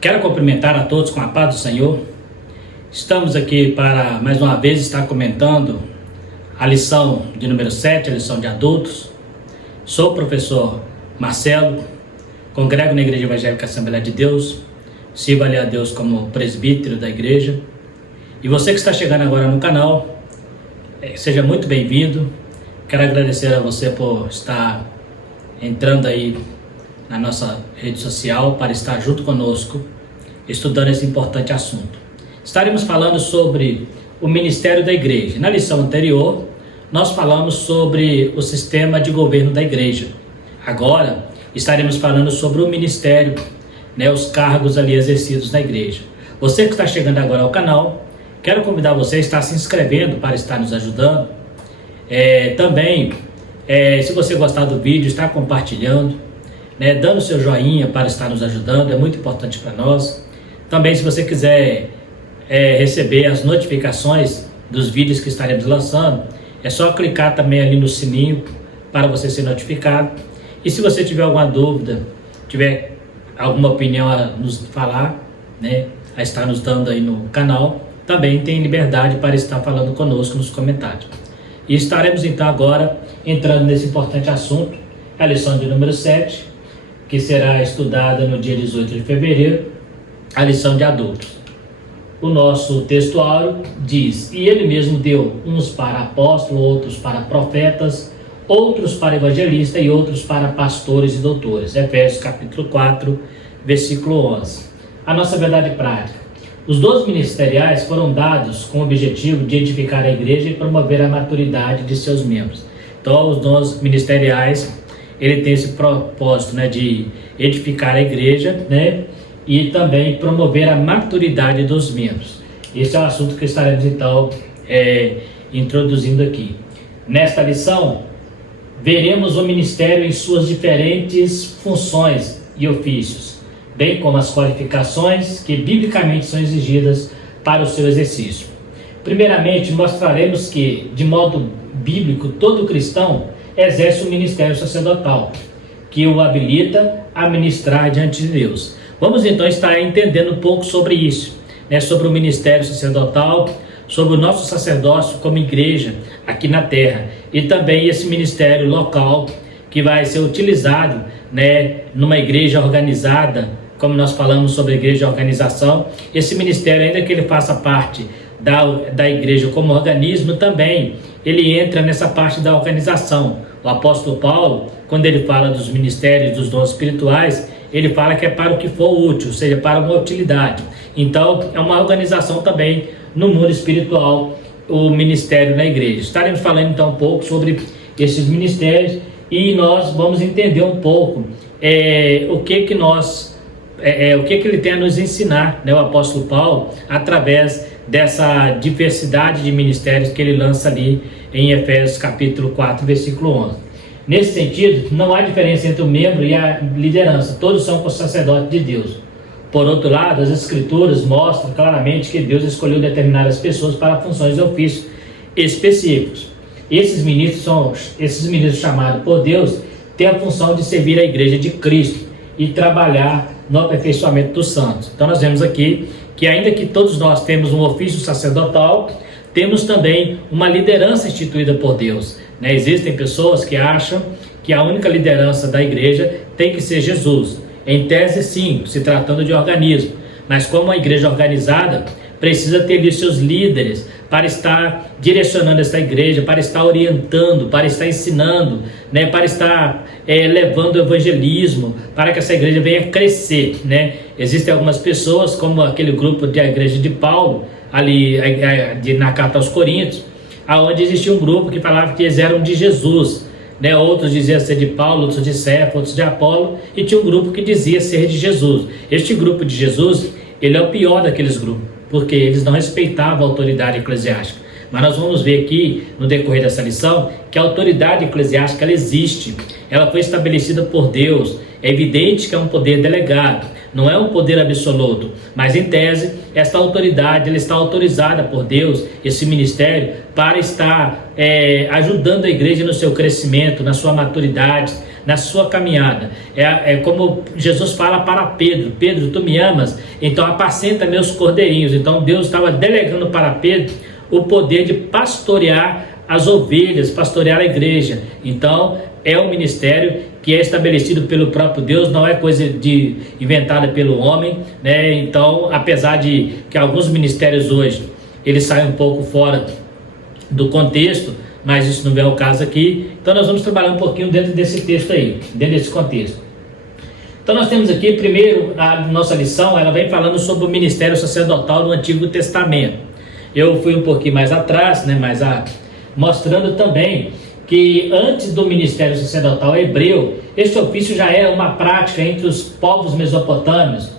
Quero cumprimentar a todos com a paz do Senhor. Estamos aqui para, mais uma vez, estar comentando a lição de número 7, a lição de adultos. Sou o professor Marcelo, congrego na Igreja Evangélica Assembleia de Deus, sirvo ali a Deus como presbítero da igreja. E você que está chegando agora no canal, seja muito bem-vindo. Quero agradecer a você por estar entrando aí na nossa rede social para estar junto conosco, estudando esse importante assunto. Estaremos falando sobre o ministério da igreja. Na lição anterior, nós falamos sobre o sistema de governo da igreja. Agora, estaremos falando sobre o ministério, os cargos ali exercidos na igreja. Você que está chegando agora ao canal, quero convidar você a estar se inscrevendo para estar nos ajudando. Também, se você gostar do vídeo, estar compartilhando, dando seu joinha para estar nos ajudando, é muito importante para nós. Também, se você quiser receber as notificações dos vídeos que estaremos lançando, é só clicar também ali no sininho para você ser notificado. E se você tiver alguma dúvida, tiver alguma opinião a nos falar, a estar nos dando aí no canal, também tem liberdade para estar falando conosco nos comentários. E estaremos então agora entrando nesse importante assunto, a lição de número 7, que será estudada no dia 18 de fevereiro, a lição de adultos. O nosso texto áureo diz: e ele mesmo deu uns para apóstolos, outros para profetas, outros para evangelistas e outros para pastores e doutores. Efésios capítulo 4, versículo 11. A nossa verdade prática. Os dons ministeriais foram dados com o objetivo de edificar a igreja e promover a maturidade de seus membros. Então, os dons ministeriais, ele tem esse propósito, de edificar a igreja, e também promover a maturidade dos membros. Esse é o assunto que estaremos então introduzindo aqui. Nesta lição, veremos o ministério em suas diferentes funções e ofícios, bem como as qualificações que biblicamente são exigidas para o seu exercício. Primeiramente, mostraremos que, de modo bíblico, todo cristão exerce o ministério sacerdotal, que o habilita a ministrar diante de Deus. Vamos então estar entendendo um pouco sobre isso, sobre o ministério sacerdotal, sobre o nosso sacerdócio como igreja aqui na terra, e também esse ministério local que vai ser utilizado numa igreja organizada, como nós falamos sobre a igreja de organização. Esse ministério, ainda que ele faça parte da igreja como organismo, também ele entra nessa parte da organização. O apóstolo Paulo, quando ele fala dos ministérios, dos dons espirituais, ele fala que é para o que for útil, ou seja, para uma utilidade. Então, é uma organização também no mundo espiritual, o ministério na igreja. Estaremos falando então um pouco sobre esses ministérios e nós vamos entender um pouco o que ele tem a nos ensinar, o apóstolo Paulo, através dessa diversidade de ministérios que ele lança ali em Efésios capítulo 4, versículo 11. Nesse sentido, não há diferença entre o membro e a liderança, todos são sacerdotes de Deus. Por outro lado, as escrituras mostram claramente que Deus escolheu determinadas pessoas para funções e ofícios específicos. Esses ministros chamados por Deus têm a função de servir a igreja de Cristo e trabalhar no aperfeiçoamento dos santos. Então nós vemos aqui que, ainda que todos nós temos um ofício sacerdotal, temos também uma liderança instituída por Deus. Existem pessoas que acham que a única liderança da igreja tem que ser Jesus. Em tese, sim, se tratando de organismo. Mas como a igreja organizada, precisa ter ali seus líderes para estar direcionando essa igreja, para estar orientando, para estar ensinando, para estar levando o evangelismo, para que essa igreja venha crescer. Existem algumas pessoas, como aquele grupo da igreja de Paulo, ali na carta aos Coríntios, onde existia um grupo que falava que eles eram de Jesus, outros diziam ser de Paulo, outros de Cefas, outros de Apolo, e tinha um grupo que dizia ser de Jesus. Este grupo de Jesus, ele é o pior daqueles grupos, porque eles não respeitavam a autoridade eclesiástica. Mas nós vamos ver aqui, no decorrer dessa lição, que a autoridade eclesiástica ela existe, ela foi estabelecida por Deus. É evidente que é um poder delegado, não é um poder absoluto, mas em tese, esta autoridade ela está autorizada por Deus, esse ministério, para estar ajudando a igreja no seu crescimento, na sua maturidade, na sua caminhada. É como Jesus fala para Pedro: Pedro, tu me amas? Então apacenta meus cordeirinhos. Então Deus estava delegando para Pedro o poder de pastorear as ovelhas, pastorear a igreja. Então é um ministério que é estabelecido pelo próprio Deus, não é coisa inventada pelo homem, né? Então, apesar de que alguns ministérios hoje eles saem um pouco fora do contexto, mas isso não é o caso aqui. Então nós vamos trabalhar um pouquinho dentro desse texto aí, dentro desse contexto. Então nós temos aqui, primeiro, a nossa lição, ela vem falando sobre o ministério sacerdotal do Antigo Testamento. Eu fui um pouquinho mais atrás, né, mostrando também que antes do ministério sacerdotal hebreu, esse ofício já era uma prática entre os povos mesopotâmios.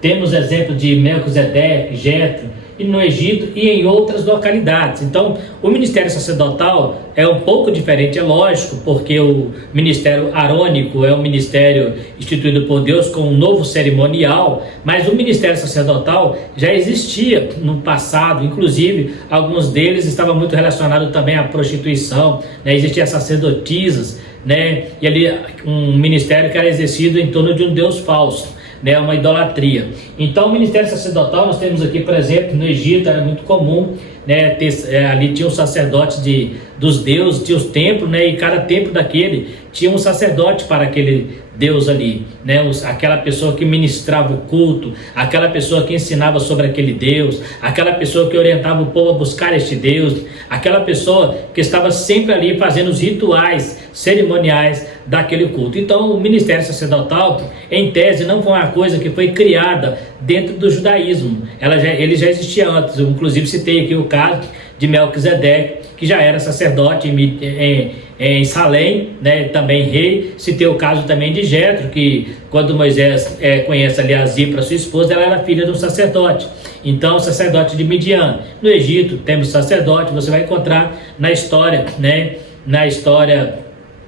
Temos exemplo de Melquisedeque, Jetro, e no Egito e em outras localidades. Então, o ministério sacerdotal é um pouco diferente, é lógico, porque o ministério arônico é um ministério instituído por Deus com um novo cerimonial, mas o ministério sacerdotal já existia no passado, inclusive alguns deles estavam muito relacionados também à prostituição, né? Existiam sacerdotisas, né? E ali um ministério que era exercido em torno de um Deus falso, né, uma idolatria. Então o ministério sacerdotal, nós temos aqui, por exemplo, no Egito era muito comum, né, ali tinha os sacerdotes dos deuses, tinha os templos, né, e cada templo daquele tinha um sacerdote para aquele Deus ali, né, aquela pessoa que ministrava o culto, aquela pessoa que ensinava sobre aquele Deus, aquela pessoa que orientava o povo a buscar este Deus, aquela pessoa que estava sempre ali fazendo os rituais cerimoniais daquele culto. Então o ministério sacerdotal, em tese, não foi uma coisa que foi criada dentro do judaísmo, ele já existia antes. Eu, inclusive, citei aqui o caso de Melquisedeque, que já era sacerdote em Salém, né, também rei. Citei o caso também de Jetro, que quando Moisés conhece ali a Zípora, sua esposa, ela era filha de um sacerdote. Então, sacerdote de Midian. No Egito temos sacerdote, você vai encontrar na história, né, na história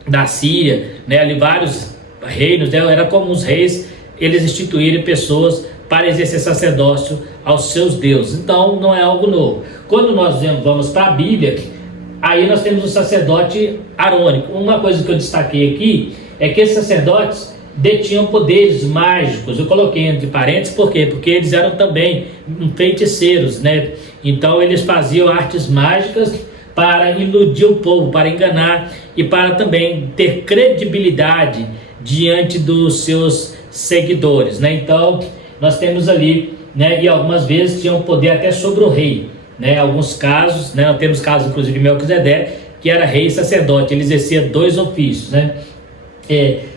da Síria, né, ali vários reinos, né, era comum os reis eles instituírem pessoas para exercer sacerdócio aos seus deuses. Então não é algo novo. Quando nós vamos para a Bíblia, aí nós temos o sacerdote arônico. Uma coisa que eu destaquei aqui é que esses sacerdotes detinham poderes mágicos. Eu coloquei entre parênteses, por quê? Porque eles eram também feiticeiros, né? Então eles faziam artes mágicas para iludir o povo, para enganar e para também ter credibilidade diante dos seus seguidores, né? Então nós temos ali, né, e algumas vezes tinham poder até sobre o rei, né? Alguns casos, né, nós temos casos inclusive de Melquisedeque, que era rei e sacerdote, ele exercia dois ofícios, né?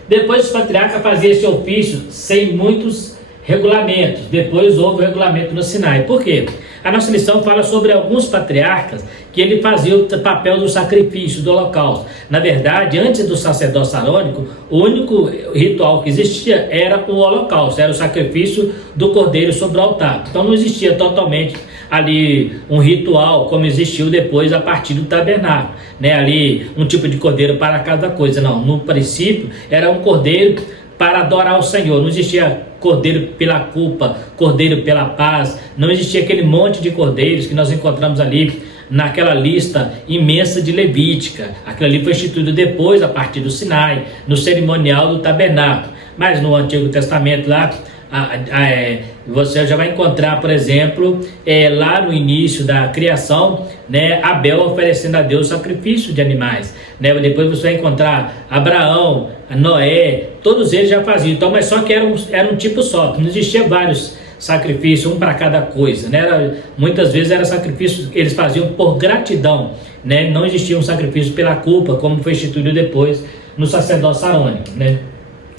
Depois os patriarcas faziam esse ofício sem muitos regulamentos. Depois houve o regulamento no Sinai. Por quê? A nossa lição fala sobre alguns patriarcas que ele fazia o papel do sacrifício, do holocausto. Na verdade, antes do sacerdócio arônico, o único ritual que existia era o holocausto, era o sacrifício do cordeiro sobre o altar. Então não existia totalmente ali um ritual como existiu depois a partir do tabernáculo, né? Ali um tipo de cordeiro para cada coisa. Não, no princípio era um cordeiro para adorar o Senhor. Não existia cordeiro pela culpa, cordeiro pela paz, não existia aquele monte de cordeiros que nós encontramos ali naquela lista imensa de Levítica. Aquilo ali foi instituído depois, a partir do Sinai, no cerimonial do tabernáculo. Mas no Antigo Testamento lá, você já vai encontrar, por exemplo, lá no início da criação, né, Abel oferecendo a Deus sacrifício de animais, né? Depois você vai encontrar Abraão, Noé, todos eles já faziam. Então, mas só que era um tipo só, não existia vários sacrifícios, um para cada coisa, né? Muitas vezes era sacrifício, eles faziam por gratidão, né? Não existia um sacrifício pela culpa, como foi instituído depois no sacerdócio arônico, né?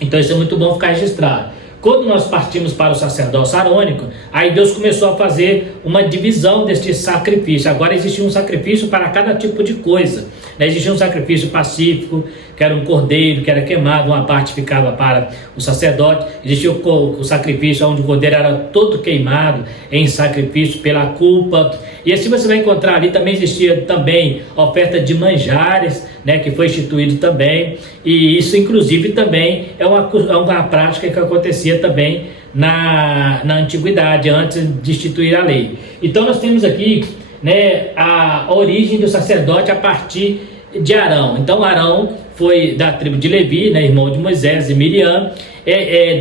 Então isso é muito bom ficar registrado. Quando nós partimos para o sacerdócio arônico, aí Deus começou a fazer uma divisão deste sacrifício. Agora existia um sacrifício para cada tipo de coisa, né? Existia um sacrifício pacífico, que era um cordeiro que era queimado, uma parte ficava para o sacerdote. Existia o sacrifício onde o cordeiro era todo queimado em sacrifício pela culpa. E assim você vai encontrar ali, também existia também a oferta de manjares, né, que foi instituído também, e isso inclusive também é uma prática que acontecia também na antiguidade, antes de instituir a lei. Então nós temos aqui, né, a origem do sacerdote a partir de Arão. Então Arão foi da tribo de Levi, né, irmão de Moisés e Miriam.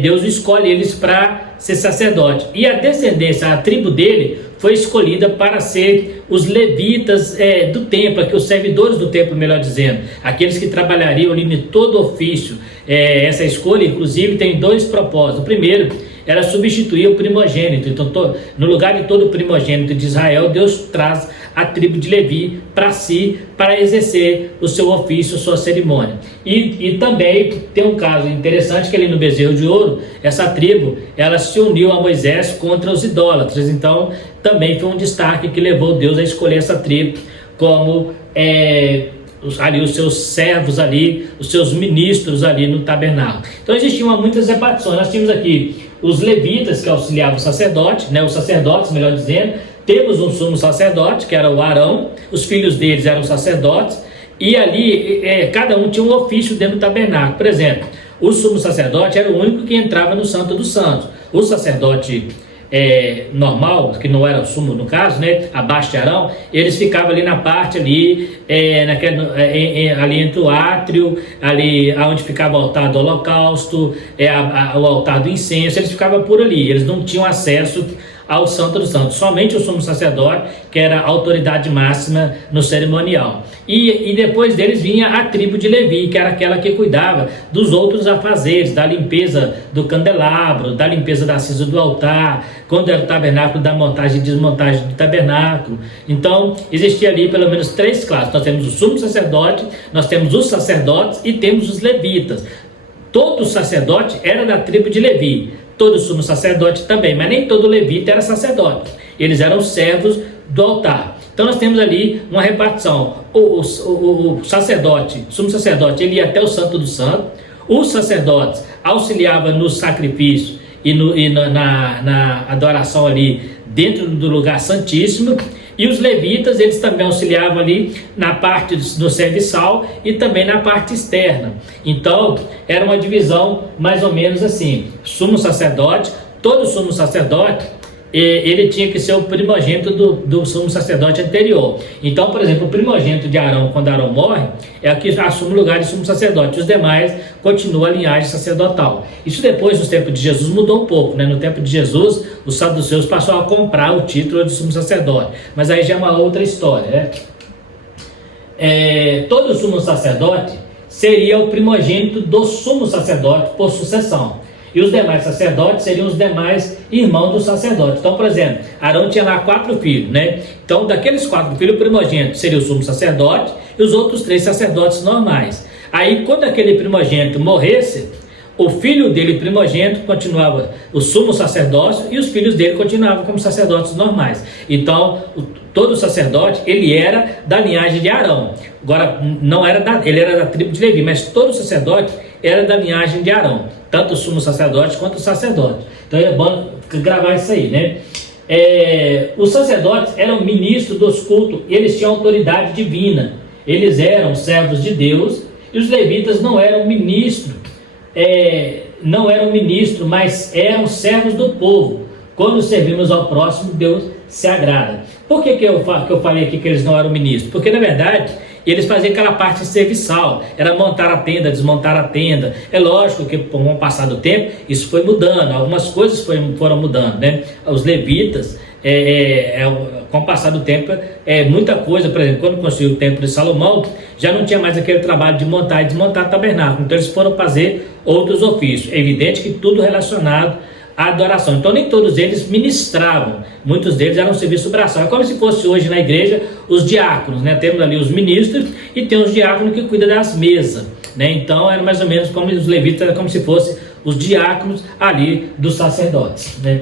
Deus escolhe eles para ser sacerdote, e a descendência, a tribo dele foi escolhida para ser os levitas do templo, aqui, os servidores do templo, melhor dizendo, aqueles que trabalhariam ali em todo ofício. Essa escolha, inclusive, tem dois propósitos. O primeiro era substituir o primogênito. Então, no lugar de todo o primogênito de Israel, Deus traz a tribo de Levi para si, para exercer o seu ofício, sua cerimônia. E também tem um caso interessante, que ali no bezerro de ouro, essa tribo, ela se uniu a Moisés contra os idólatras. Então também foi um destaque que levou Deus a escolher essa tribo como ali os seus servos ali, os seus ministros ali no tabernáculo. Então existiam muitas repartições. Nós tínhamos aqui os levitas, que auxiliavam o sacerdote, né, os sacerdotes, melhor dizendo. Temos um sumo sacerdote, que era o Arão, os filhos deles eram sacerdotes, e ali cada um tinha um ofício dentro do tabernáculo. Por exemplo, o sumo sacerdote era o único que entrava no Santo dos Santos. O sacerdote normal, que não era o sumo no caso, né, abaixo de Arão, eles ficavam ali na parte ali, ali entre o átrio, ali onde ficava o altar do holocausto, o altar do incenso, eles ficavam por ali, eles não tinham acesso ao Santo dos Santos, somente o sumo sacerdote, que era a autoridade máxima no cerimonial. E depois deles vinha a tribo de Levi, que era aquela que cuidava dos outros afazeres, da limpeza do candelabro, da limpeza da cisa do altar, quando era o tabernáculo, da montagem e desmontagem do tabernáculo. Então existia ali pelo menos três classes. Nós temos o sumo sacerdote, nós temos os sacerdotes e temos os levitas. Todo sacerdote era da tribo de Levi, todo sumo sacerdote também, mas nem todo levita era sacerdote, eles eram servos do altar. Então nós temos ali uma repartição. O sacerdote, sumo sacerdote, ele ia até o Santo dos Santos, os sacerdotes auxiliavam no sacrifício e na adoração ali dentro do lugar santíssimo, e os levitas, eles também auxiliavam ali na parte do serviçal e também na parte externa. Então era uma divisão mais ou menos assim: sumo sacerdote, todo sumo sacerdote, ele tinha que ser o primogênito do sumo sacerdote anterior. Então, por exemplo, o primogênito de Arão, quando Arão morre, é o que assume o lugar de sumo sacerdote. Os demais continuam a linhagem sacerdotal. Isso depois, no tempo de Jesus, mudou um pouco, né? No tempo de Jesus, os saduceus passaram a comprar o título de sumo sacerdote. Mas aí já é uma outra história, né? Todo sumo sacerdote seria o primogênito do sumo sacerdote por sucessão. E os demais sacerdotes seriam os demais irmãos do sacerdote. Então, por exemplo, Arão tinha lá 4 filhos, né? Então, daqueles 4 filhos, o primogênito seria o sumo sacerdote e os outros 3 sacerdotes normais. Aí, quando aquele primogênito morresse, o filho dele, primogênito, continuava o sumo sacerdócio e os filhos dele continuavam como sacerdotes normais. Então, todo sacerdote, ele era da linhagem de Arão. Agora, não era ele era da tribo de Levi, mas todo sacerdote era da linhagem de Arão, tanto o sumo sacerdote quanto o sacerdote. Então é bom gravar isso aí, né? Os sacerdotes eram ministros dos cultos, eles tinham autoridade divina, eles eram servos de Deus, e os levitas não eram ministros, mas eram servos do povo. Quando servimos ao próximo, Deus se agrada. Por que eu falei aqui que eles não eram ministros? Porque na verdade eles faziam aquela parte serviçal, era montar a tenda, desmontar a tenda. É lógico que com o passar do tempo isso foi mudando, algumas coisas foram mudando, né? Os levitas, com o passar do tempo, muita coisa. Por exemplo, quando construiu o templo de Salomão, já não tinha mais aquele trabalho de montar e desmontar tabernáculo, então eles foram fazer outros ofícios. É evidente que tudo relacionado à adoração. Então nem todos eles ministravam, muitos deles eram serviço braçal. É como se fosse hoje na igreja os diáconos, né? Temos ali os ministros e tem os diáconos que cuidam das mesas, né? Então era mais ou menos como os levitas, era como se fossem os diáconos ali dos sacerdotes, né?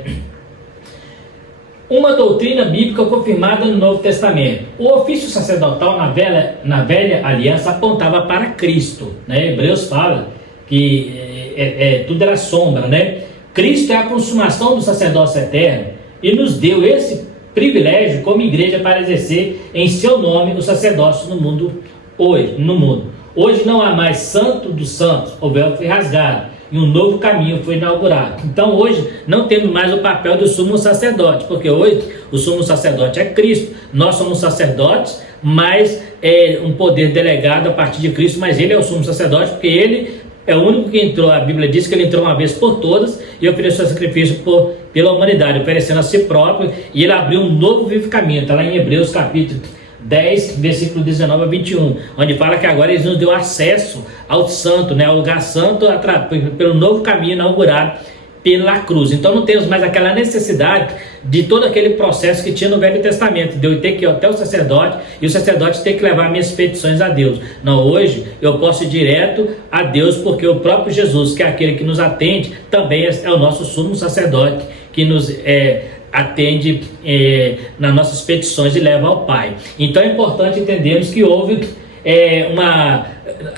uma doutrina bíblica confirmada no Novo Testamento. O ofício sacerdotal na velha aliança apontava para Cristo, né? Hebreus fala que tudo era sombra, né? Cristo é a consumação do sacerdócio eterno e nos deu esse privilégio como igreja para exercer em seu nome o sacerdócio no mundo. Hoje não há mais santo dos santos, o véu foi rasgado e um novo caminho foi inaugurado. Então hoje não temos mais o papel do sumo sacerdote, porque hoje o sumo sacerdote é Cristo. Nós somos sacerdotes, mas é um poder delegado a partir de Cristo, mas ele é o sumo sacerdote, porque ele é o único que entrou. A Bíblia diz que ele entrou uma vez por todas e ofereceu sacrifício pela humanidade, oferecendo a si próprio, e ele abriu um novo vivo-caminho. Está lá em Hebreus capítulo 10, versículo 19 a 21, onde fala que agora ele nos deu acesso ao santo, né, ao lugar santo, pelo novo caminho inaugurado pela cruz. Então não temos mais aquela necessidade de todo aquele processo que tinha no Velho Testamento, de eu ter que ir até o sacerdote e o sacerdote ter que levar minhas petições a Deus. Não, hoje eu posso ir direto a Deus, porque o próprio Jesus, que é aquele que nos atende, também é o nosso sumo sacerdote, que nos atende nas nossas petições e leva ao Pai. Então é importante entendermos que houve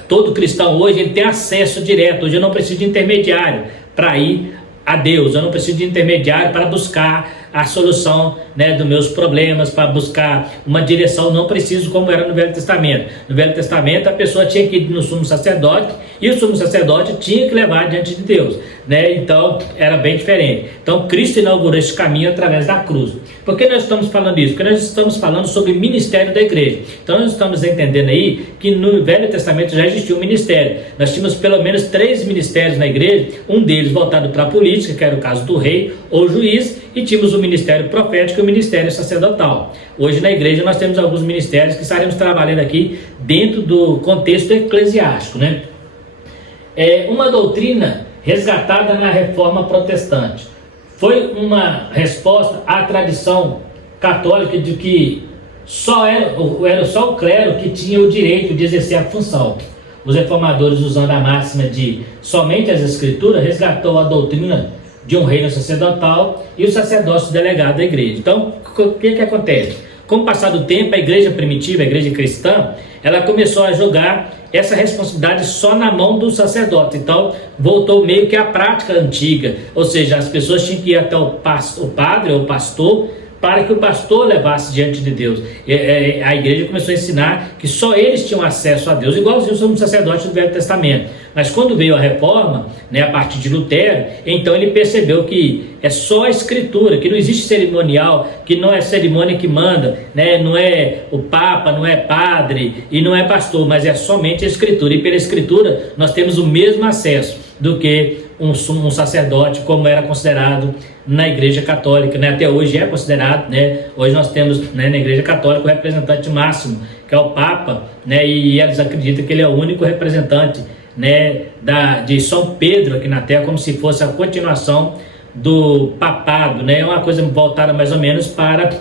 todo cristão hoje ele tem acesso direto. Hoje eu não preciso de intermediário para ir a Deus, eu não preciso de intermediário para buscar a solução, né, dos meus problemas, para buscar uma direção. Não preciso, como era no Velho Testamento. No Velho Testamento a pessoa tinha que ir no sumo sacerdote e o sumo sacerdote tinha que levar diante de Deus, né? Então era bem diferente. Então Cristo inaugurou esse caminho através da cruz. Por que nós estamos falando isso? Porque nós estamos falando sobre o ministério da igreja. Então nós estamos entendendo aí que no Velho Testamento já existia um ministério. Nós tínhamos pelo menos 3 ministérios na igreja, um deles voltado para a política, que era o caso do rei ou juiz, e tínhamos o ministério profético e o ministério sacerdotal. Hoje na igreja nós temos alguns ministérios que estaremos trabalhando aqui dentro do contexto eclesiástico, né? Uma doutrina resgatada na Reforma Protestante. Foi uma resposta à tradição católica de que era só o clero que tinha o direito de exercer a função. Os reformadores, usando a máxima de somente as escrituras, resgatou a doutrina de um reino sacerdotal e o sacerdócio delegado da igreja. Então, o que acontece? Com o passar do tempo, a igreja primitiva, a igreja cristã, ela começou a jogar essa responsabilidade só na mão do sacerdote. Então, voltou meio que à prática antiga, ou seja, as pessoas tinham que ir até o padre ou o pastor, para que o pastor levasse diante de Deus. A igreja começou a ensinar que só eles tinham acesso a Deus, igualzinho somos sacerdotes do Velho Testamento. Mas quando veio a reforma, né, a partir de Lutero, então ele percebeu que é só a escritura, que não existe cerimonial, que não é cerimônia que manda, né, não é o papa, não é padre e não é pastor, mas é somente a escritura. E pela escritura nós temos o mesmo acesso do que um sacerdote, como era considerado na igreja católica, né? Até hoje é considerado, né? Hoje nós temos, né, na igreja católica o representante máximo, que é o Papa, né? E eles acreditam que ele é o único representante, né, de São Pedro aqui na Terra, como se fosse a continuação do papado, né? É uma coisa voltada mais ou menos para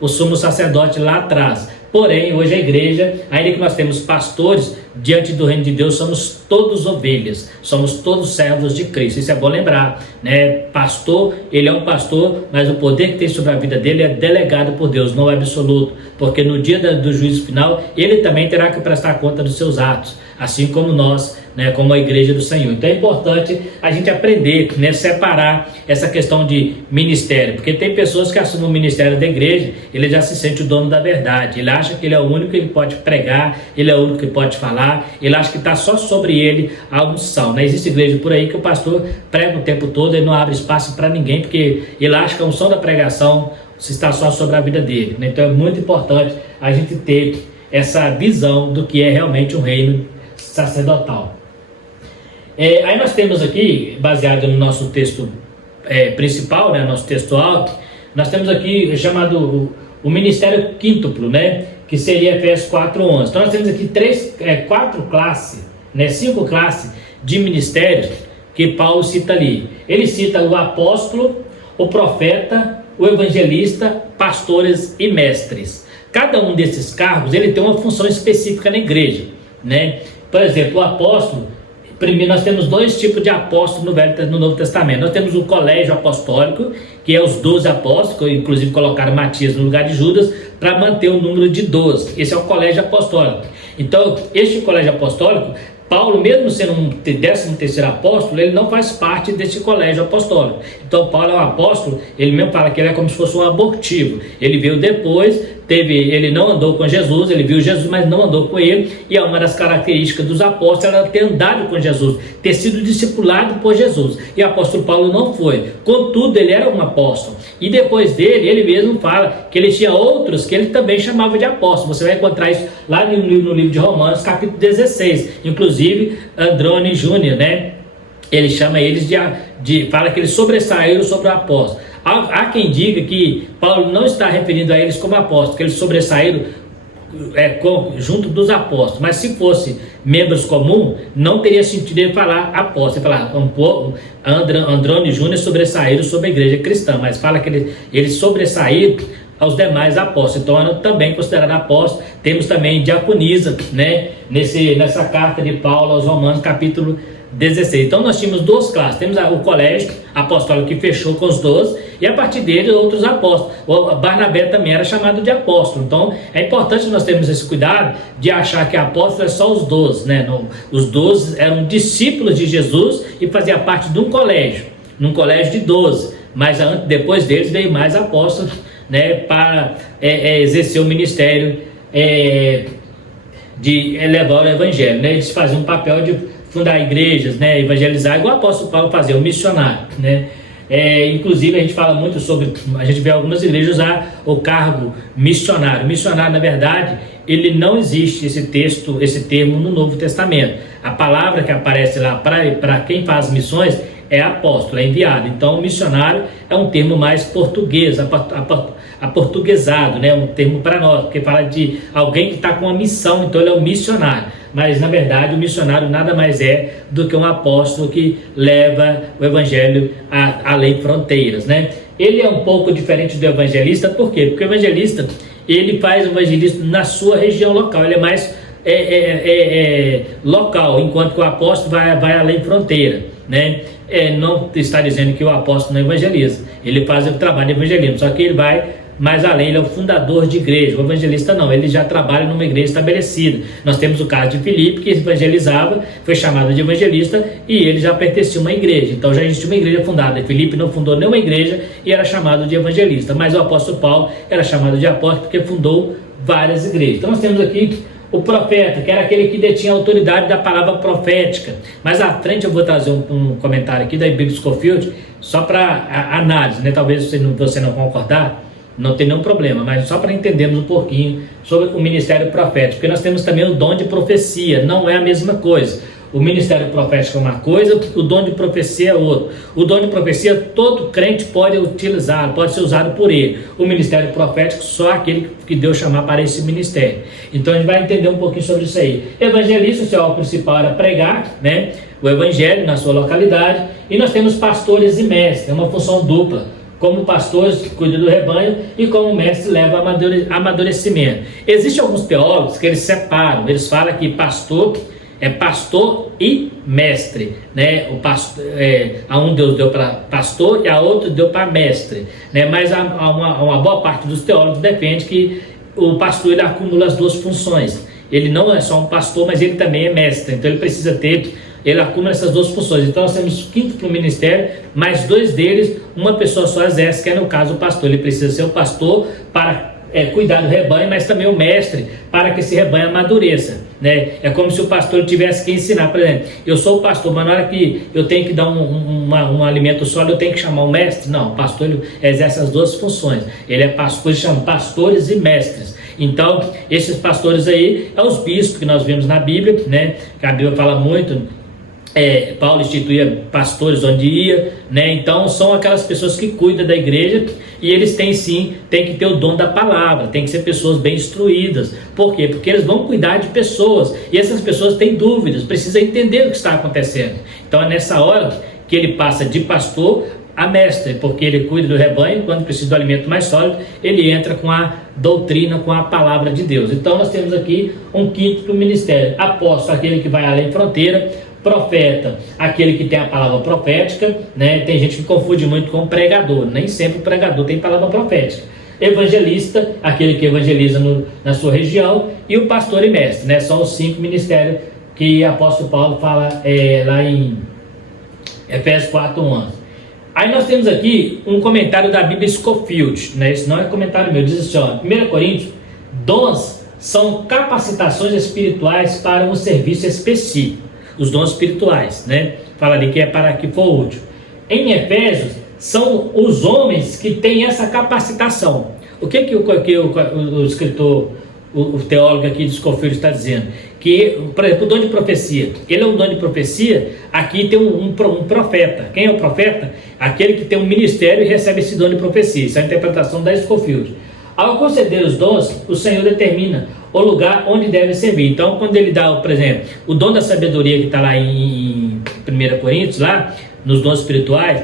o sumo sacerdote lá atrás. Porém, hoje a igreja, ainda que nós temos pastores, diante do reino de Deus somos todos ovelhas, somos todos servos de Cristo. Isso é bom lembrar, né? Pastor, ele é um pastor, mas o poder que tem sobre a vida dele é delegado por Deus, não é absoluto, porque no dia do juízo final, ele também terá que prestar conta dos seus atos, assim como nós, né, como a igreja do Senhor. Então é importante a gente aprender, né, separar essa questão de ministério, porque tem pessoas que assumem o ministério da igreja, ele já se sente o dono da verdade, ele acha que ele é o único que ele pode pregar, ele é o único que pode falar, ele acha que está só sobre ele a unção, né? Existe igreja por aí que o pastor prega o tempo todo e não abre espaço para ninguém, porque ele acha que a unção da pregação está só sobre a vida dele, né? Então é muito importante a gente ter essa visão do que é realmente um reino sacerdotal. Aí nós temos aqui, baseado no nosso texto principal, né, nosso texto alto, nós temos aqui chamado o ministério quíntuplo, né, que seria Efésios 4:11. Então nós temos aqui 4 classes, né, 5 classes de ministérios que Paulo cita ali. Ele cita o apóstolo, o profeta, o evangelista, pastores e mestres. Cada um desses cargos ele tem uma função específica na igreja, né? Por exemplo, o apóstolo Primeiro, nós temos dois tipos de apóstolos no Novo Testamento. Nós temos o colégio apostólico, que é os 12 apóstolos, que inclusive colocaram Matias no lugar de Judas, para manter o número de 12. Esse é o colégio apostólico. Então, este colégio apostólico, Paulo, mesmo sendo um 13º apóstolo, ele não faz parte desse colégio apostólico. Então, Paulo é um apóstolo, ele mesmo fala que ele é como se fosse um abortivo. Ele veio depois, ele não andou com Jesus, ele viu Jesus, mas não andou com ele. E é uma das características dos apóstolos era ter andado com Jesus, ter sido discipulado por Jesus. E o apóstolo Paulo não foi. Contudo, ele era um apóstolo. E depois dele, ele mesmo fala que ele tinha outros que ele também chamava de apóstolos. Você vai encontrar isso lá no livro de Romanos, capítulo 16. Inclusive, Andrônio Júnior, né? Ele chama eles fala que eles sobressaíram sobre o apóstolo. Há quem diga que Paulo não está referindo a eles como apóstolos, que eles sobressaíram junto dos apóstolos. Mas se fosse membros comuns, não teria sentido ele falar apóstolo. Ele falar Andrônio Júnior sobressaíram sobre a igreja cristã, mas fala que eles sobressaíram aos demais apóstolos. Então eram também considerados apóstolos. Temos também diaconisa, né? Nessa carta de Paulo aos Romanos, capítulo 16. Então nós tínhamos duas classes. Temos o colégio apostólico que fechou com os 12, e a partir dele outros apóstolos. O Barnabé também era chamado de apóstolo. Então é importante nós termos esse cuidado de achar que apóstolo é só os 12, né? Os 12 eram discípulos de Jesus e faziam parte de um colégio, num colégio de 12, mas depois deles veio mais apóstolos, né, para exercer o ministério de levar o evangelho, né? Eles faziam um papel de fundar igrejas, né, evangelizar, igual o apóstolo Paulo fazia, o missionário, né? Inclusive a gente fala muito a gente vê algumas igrejas usar o cargo missionário. Missionário, na verdade, ele não existe esse termo no Novo Testamento. A palavra que aparece lá para quem faz missões é apóstolo, é enviado. Então, missionário é um termo mais português, aportuguesado, né? Um termo para nós, porque fala de alguém que está com uma missão, então ele é um missionário. Mas, na verdade, o missionário nada mais é do que um apóstolo que leva o evangelho além fronteiras, né? Ele é um pouco diferente do evangelista, por quê? Porque o evangelista, ele faz o evangelismo na sua região local, ele é mais local, enquanto que o apóstolo vai além fronteira, né? Não está dizendo que o apóstolo não evangeliza, ele faz o trabalho de evangelismo, só que ele vai mais além, ele é o fundador de igreja. O evangelista não, ele já trabalha numa igreja estabelecida. Nós temos o caso de Filipe, que evangelizava, foi chamado de evangelista, e ele já pertencia a uma igreja, então já existia uma igreja fundada. Filipe não fundou nenhuma igreja e era chamado de evangelista, mas o apóstolo Paulo era chamado de apóstolo porque fundou várias igrejas. Então nós temos aqui o profeta, que era aquele que detinha a autoridade da palavra profética. Mais à frente eu vou trazer um comentário aqui da Bíblia Scofield, só para análise, né? Talvez você não concordar, não tem nenhum problema, mas só para entendermos um pouquinho sobre o ministério profético, porque nós temos também o dom de profecia, não é a mesma coisa. O ministério profético é uma coisa, o dom de profecia é outro. O dom de profecia todo crente pode utilizar, pode ser usado por ele. O ministério profético só aquele que Deus chamar para esse ministério. Então a gente vai entender um pouquinho sobre isso aí. Evangelista, o seu alvo principal era pregar, né, o evangelho na sua localidade. E nós temos pastores e mestres, é uma função dupla. Como pastores que cuidam do rebanho e como mestre leva amadurecimento. Existem alguns teólogos que eles separam, eles falam que pastor é pastor e mestre, né? A um Deus deu para pastor e a outro deu para mestre, né? Mas uma boa parte dos teólogos defende que o pastor ele acumula as duas funções. Ele não é só um pastor, mas ele também é mestre, então ele acumula essas duas funções. Então nós temos 5º ministério, mais 2 deles, uma pessoa só exerce, que é no caso o pastor. Ele precisa ser o pastor para cuidar do rebanho, mas também o mestre para que esse rebanho amadureça, né? É como se o pastor tivesse que ensinar. Por exemplo, eu sou o pastor, mas na hora que eu tenho que dar um alimento sólido, eu tenho que chamar o mestre? Não, o pastor ele exerce as duas funções. Ele é pastor, ele chama pastores e mestres. Então, esses pastores aí, os bispos que nós vemos na Bíblia, né? Que a Bíblia fala muito. Paulo instituía pastores onde ia, né? Então são aquelas pessoas que cuidam da igreja, e eles têm que ter o dom da palavra, tem que ser pessoas bem instruídas. Por quê? Porque eles vão cuidar de pessoas, e essas pessoas têm dúvidas, precisam entender o que está acontecendo. Então é nessa hora que ele passa de pastor a mestre, porque ele cuida do rebanho. Quando precisa do alimento mais sólido, ele entra com a doutrina, com a palavra de Deus. Então nós temos aqui um 5º ministério: apóstolo, aquele que vai além fronteira; Profeta, aquele que tem a palavra profética, né? Tem gente que confunde muito com pregador, nem sempre o pregador tem palavra profética. Evangelista, aquele que evangeliza na sua região, e o pastor e mestre, né? São os 5 ministérios que o apóstolo Paulo fala lá em Efésios 4:11. Aí nós temos aqui um comentário da Bíblia Scofield, né? Esse não é comentário meu, diz assim, ó, 1 Coríntios, dons são capacitações espirituais para um serviço específico, os dons espirituais, né? Fala ali que é para que for útil. Em Efésios, são os homens que têm essa capacitação. O que o escritor, o teólogo aqui de Scofield está dizendo? Que, por exemplo, o dom de profecia, ele é um dom de profecia, aqui tem um profeta. Quem é o profeta? Aquele que tem um ministério e recebe esse dom de profecia. Isso é a interpretação da Scofield. Ao conceder os dons, o Senhor determina o lugar onde deve servir. Então, quando ele dá, por exemplo, o dom da sabedoria que está lá em 1 Coríntios, lá, nos dons espirituais,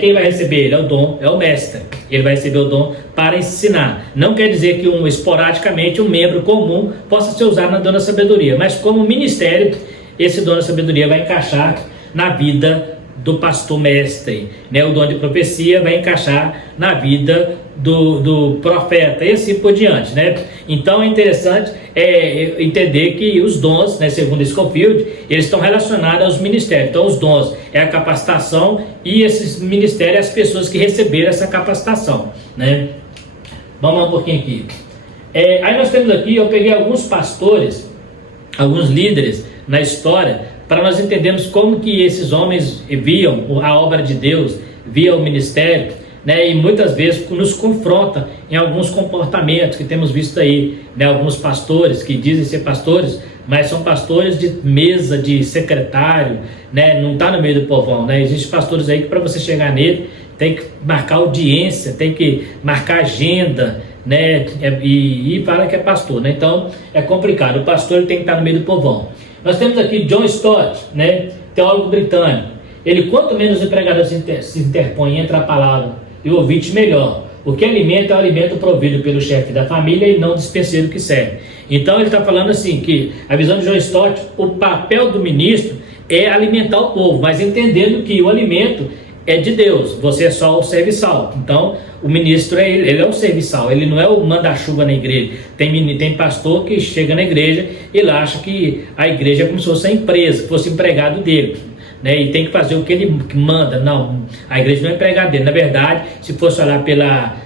quem vai receber ele? É o dom, é o mestre. Ele vai receber o dom para ensinar. Não quer dizer que esporadicamente um membro comum possa ser usado na dom da sabedoria, mas como ministério, esse dom da sabedoria vai encaixar na vida do pastor mestre, né? O dom de profecia vai encaixar na vida do profeta e assim por diante, né? Então é interessante entender que os dons, né, segundo Scofield, eles estão relacionados aos ministérios. Então os dons é a capacitação e esses ministérios as pessoas que receberam essa capacitação, né? Vamos lá um pouquinho aqui. Aí nós temos aqui, eu peguei alguns pastores, alguns líderes na história, para nós entendermos como que esses homens viam a obra de Deus, viam o ministério, né? E muitas vezes nos confronta em alguns comportamentos que temos visto aí, né? Alguns pastores que dizem ser pastores, mas são pastores de mesa, de secretário, né? Não está no meio do povão, né? Existem pastores aí que para você chegar nele tem que marcar audiência, tem que marcar agenda, né? E fala que é pastor, né? Então é complicado, o pastor ele tem que estar no meio do povão. Nós temos aqui John Stott, né, teólogo britânico. Ele, quanto menos o pregador se interpõe entre a palavra e o ouvinte, melhor. O que alimenta é o alimento provido pelo chefe da família e não o dispenseiro que serve. Então ele está falando assim, que a visão de John Stott, o papel do ministro é alimentar o povo, mas entendendo que o alimento é de Deus, você é só o serviçal. Então o ministro ele é o serviçal, ele não é o manda-chuva na igreja. Tem pastor que chega na igreja e ele acha que a igreja é como se fosse a empresa, que fosse empregado dele, né? E tem que fazer o que ele manda. Não, a igreja não é empregado dele. Na verdade, se fosse olhar pela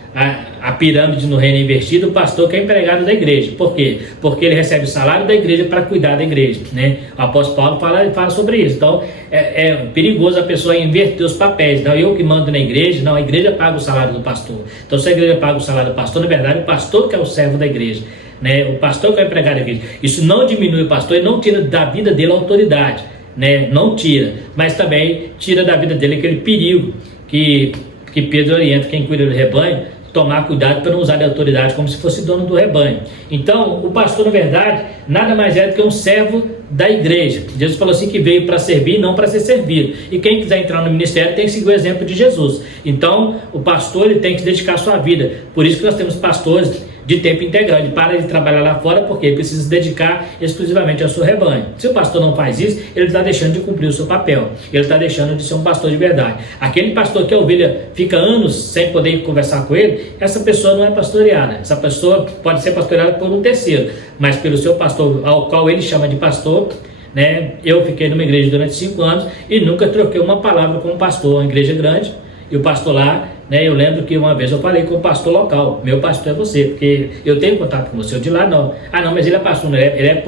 a pirâmide no reino invertido, o pastor que é empregado da igreja. Por quê? Porque ele recebe o salário da igreja para cuidar da igreja, né? O apóstolo Paulo fala sobre isso. Então é perigoso a pessoa inverter os papéis. Não, eu que mando na igreja, não, a igreja paga o salário do pastor. Então se a igreja paga o salário do pastor, na verdade o pastor que é o servo da igreja, né? O pastor que é empregado da igreja. Isso não diminui o pastor e não tira da vida dele a autoridade, né? Não tira, mas também tira da vida dele aquele perigo que Pedro orienta quem cuida do rebanho, tomar cuidado para não usar de autoridade como se fosse dono do rebanho. Então, o pastor, na verdade, nada mais é do que um servo da igreja. Jesus falou assim que veio para servir, não para ser servido. E quem quiser entrar no ministério tem que seguir o exemplo de Jesus. Então, o pastor ele tem que se dedicar a sua vida. Por isso que nós temos pastores de tempo integral. Ele para de trabalhar lá fora porque ele precisa se dedicar exclusivamente ao seu rebanho. Se o pastor não faz isso, ele está deixando de cumprir o seu papel. Ele está deixando de ser um pastor de verdade. Aquele pastor que a ovelha fica anos sem poder conversar com ele, essa pessoa não é pastoreada. Essa pessoa pode ser pastoreada por um terceiro, mas pelo seu pastor, ao qual ele chama de pastor, né? Eu fiquei numa igreja durante 5 anos e nunca troquei uma palavra com um pastor, uma igreja grande, e o pastor lá, né? Eu lembro que uma vez eu falei com o pastor local: meu pastor é você, porque eu tenho contato com você. Eu de lá não. Ah não, mas ele é pastor, ele é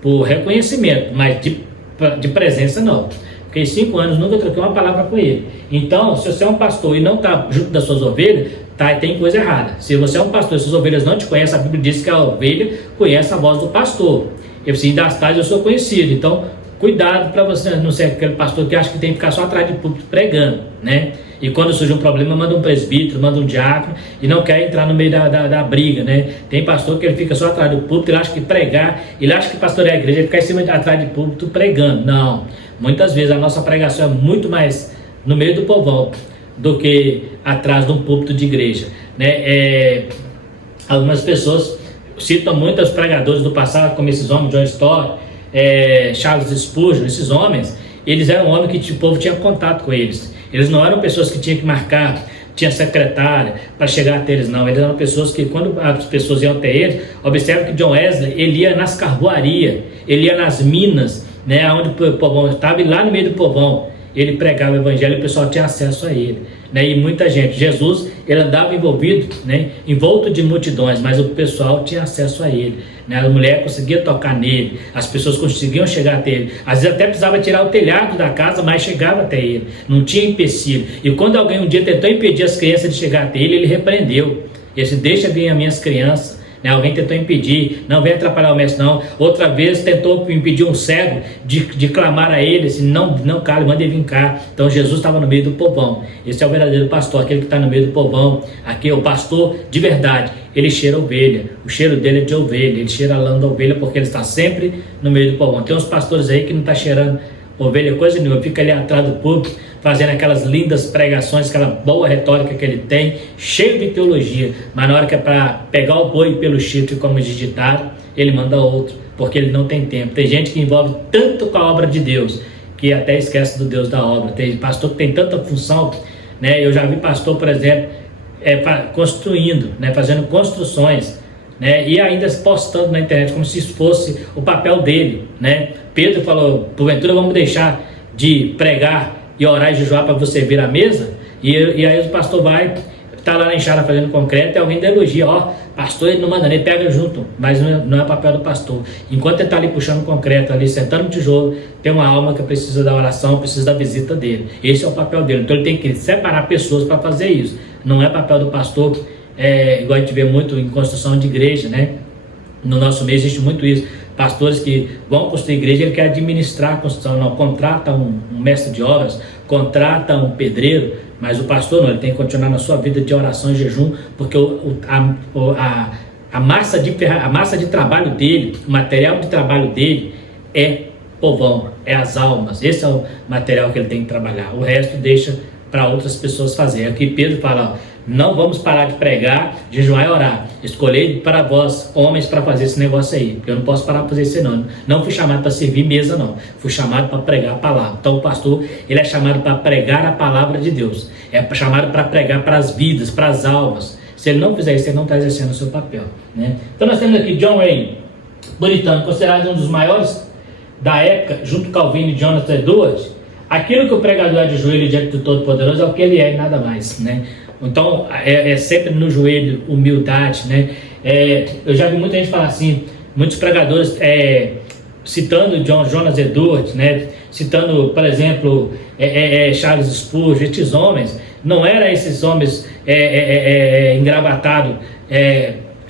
por reconhecimento, mas de presença não. Fiquei 5 anos, nunca troquei uma palavra com ele. Então, se você é um pastor e não está junto das suas ovelhas, tem coisa errada. Se você é um pastor e suas ovelhas não te conhecem, a Bíblia diz que a ovelha conhece a voz do pastor. Eu preciso das tais, eu sou conhecido. Então, cuidado para você não ser aquele pastor que acha que tem que ficar só atrás de púlpito pregando, né? E quando surge um problema, manda um presbítero, manda um diácono e não quer entrar no meio da briga, né? Tem pastor que ele fica só atrás do púlpito, ele acha que pregar, ele acha que pastorear a igreja, ele fica em cima atrás de púlpito pregando. Não, muitas vezes a nossa pregação é muito mais no meio do povão do que atrás de um púlpito de igreja, né? Algumas pessoas citam muitos pregadores do passado, como esses homens, John Stott, Charles Spurgeon, esses homens, eles eram homens que o povo tinha contato com eles. Eles não eram pessoas que tinham que marcar, tinha secretária para chegar até eles, não. Eles eram pessoas que, quando as pessoas iam até eles, observa que John Wesley, ele ia nas carvoarias, ele ia nas minas, né, onde o povão estava, e lá no meio do povão ele pregava o evangelho e o pessoal tinha acesso a ele, né, e muita gente. Jesus, ele andava envolvido, né, envolto de multidões, mas o pessoal tinha acesso a ele, né, a mulher conseguia tocar nele, as pessoas conseguiam chegar até ele, às vezes até precisava tirar o telhado da casa, mas chegava até ele, não tinha empecilho. E quando alguém um dia tentou impedir as crianças de chegar até ele repreendeu. Ele disse: deixa vir as minhas crianças. Alguém tentou impedir, não vem atrapalhar o mestre não. Outra vez tentou impedir um cego de clamar a ele, assim, não cale, manda ele vir cá. Então Jesus estava no meio do povão. Esse é o verdadeiro pastor, aquele que está no meio do povão. Aqui é o pastor de verdade, ele cheira ovelha, o cheiro dele é de ovelha, ele cheira a lã da ovelha porque ele está sempre no meio do povão. Tem uns pastores aí que não está cheirando ovelha coisa nenhuma, fica ali atrás do púlpito, fazendo aquelas lindas pregações, aquela boa retórica que ele tem, cheio de teologia, mas na hora que é para pegar o boi pelo chifre, como diz ditado, ele manda outro, porque ele não tem tempo. Tem gente que envolve tanto com a obra de Deus, que até esquece do Deus da obra. Tem pastor que tem tanta função, né? Eu já vi pastor, por exemplo, construindo, né? Fazendo construções, né? E ainda postando na internet como se isso fosse o papel dele, né? Pedro falou: porventura vamos deixar de pregar e orar e jejuar para você vir à mesa? E aí o pastor vai, está lá na enxada fazendo concreto, e alguém dá elogia: ó, pastor, ele não manda nem, pega junto, mas não é papel do pastor. Enquanto ele está ali puxando concreto, ali sentando no tijolo, tem uma alma que precisa da oração, precisa da visita dele. Esse é o papel dele. Então ele tem que separar pessoas para fazer isso. Não é papel do pastor, igual a gente vê muito em construção de igreja, né? No nosso meio existe muito isso. Pastores que vão construir igreja, ele quer administrar a construção, não, contrata um mestre de obras, contrata um pedreiro, mas o pastor não, ele tem que continuar na sua vida de oração e jejum, porque a massa de trabalho dele, o material de trabalho dele é povão, é as almas. Esse é o material que ele tem que trabalhar, o resto deixa para outras pessoas fazer. Aqui Pedro fala: ó, não vamos parar de pregar, jejuar e orar. Escolhei para vós, homens, para fazer esse negócio aí. Porque eu não posso parar para fazer isso não. Não fui chamado para servir mesa não. Fui chamado para pregar a palavra. Então o pastor, ele é chamado para pregar a palavra de Deus. É chamado para pregar para as vidas, para as almas. Se ele não fizer isso, ele não está exercendo o seu papel, né? Então nós temos aqui John Wayne, puritano, considerado um dos maiores da época, junto com Calvino e Jonathan Edwards. Aquilo que o pregador é de joelho diante do Todo-Poderoso é o que ele é e nada mais, né? Então é sempre no joelho, humildade, né? Eu já vi muita gente falar assim, muitos pregadores citando Jonas Edwards, né? Citando, por exemplo, Charles Spurgeon. Esses homens, não eram esses homens engravatados,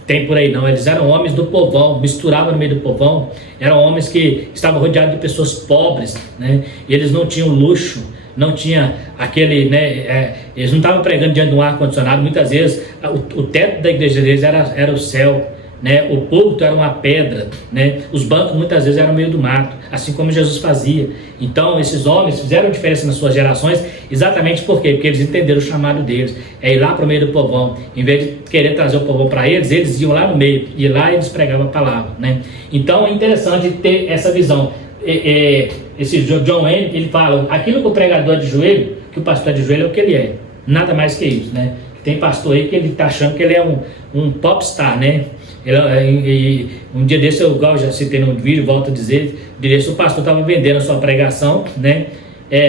tem por aí não, eles eram homens do povão, misturavam no meio do povão, eram homens que estavam rodeados de pessoas pobres, né? E eles não tinham luxo, não tinha aquele, né, eles não estavam pregando diante de um ar-condicionado. Muitas vezes o teto da igreja deles era o céu, né? O púlpito era uma pedra, né? Os bancos muitas vezes eram no meio do mato, assim como Jesus fazia. Então esses homens fizeram diferença nas suas gerações, exatamente por quê? Porque eles entenderam o chamado deles, ir lá para o meio do povão. Em vez de querer trazer o povão para eles iam lá no meio, e lá eles pregavam a palavra, né? Então é interessante ter essa visão. Esse John Wayne, ele fala: aquilo que o pregador de joelho, que o pastor de joelho é o que ele é, nada mais que isso, né? Tem pastor aí que ele está achando que ele é um popstar, né? Um dia desse, eu já citei no vídeo, volto a dizer, se o pastor estava vendendo a sua pregação, né?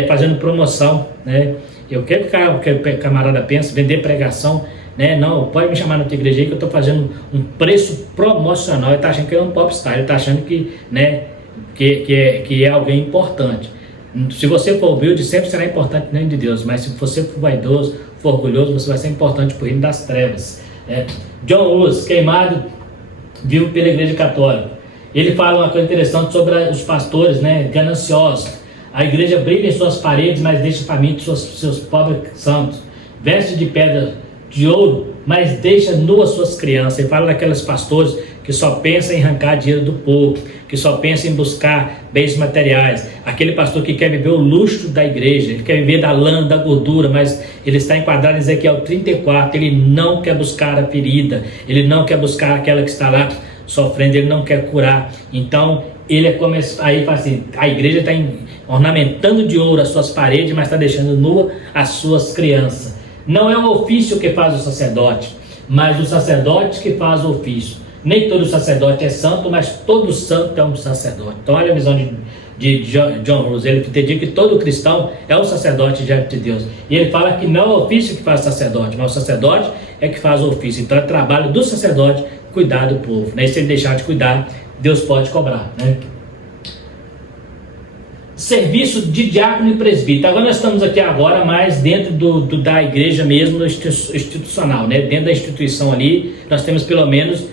Fazendo promoção, né? Eu quero que o camarada pense, vender pregação, né? Não, pode me chamar na tua igreja aí que eu estou fazendo um preço promocional. Ele está achando que ele é um popstar, ele está achando que, né, que é alguém importante. Se você for humilde, sempre será importante diante de Deus, mas se você for vaidoso, for orgulhoso, você vai ser importante para o reino das trevas. John Hus, queimado vivo pela igreja católica, ele fala uma coisa interessante sobre os pastores, né, gananciosos. A igreja brilha em suas paredes, mas deixa famintos seus pobres santos. Veste de pedra de ouro, mas deixa nuas suas crianças. Ele fala daqueles pastores que só pensam em arrancar dinheiro do povo, que só pensa em buscar bens materiais. Aquele pastor que quer viver o luxo da igreja, ele quer viver da lã, da gordura, mas ele está enquadrado em Ezequiel 34, ele não quer buscar a ferida, ele não quer buscar aquela que está lá sofrendo, ele não quer curar. Então ele aí fala assim, a igreja está ornamentando de ouro as suas paredes, mas está deixando nua as suas crianças. Não é o ofício que faz o sacerdote, mas o sacerdote que faz o ofício. Nem todo sacerdote é santo, mas todo santo é um sacerdote. Então olha a visão de John Rose. Ele entendia que todo cristão é um sacerdote diante de Deus. E ele fala que não é o ofício que faz o sacerdote, mas o sacerdote é que faz o ofício. Então é trabalho do sacerdote cuidar do povo, né? E se ele deixar de cuidar, Deus pode cobrar, né? Serviço de diácono e presbítero. Agora nós estamos aqui agora mais dentro da igreja mesmo, institucional, né? Dentro da instituição ali, nós temos pelo menos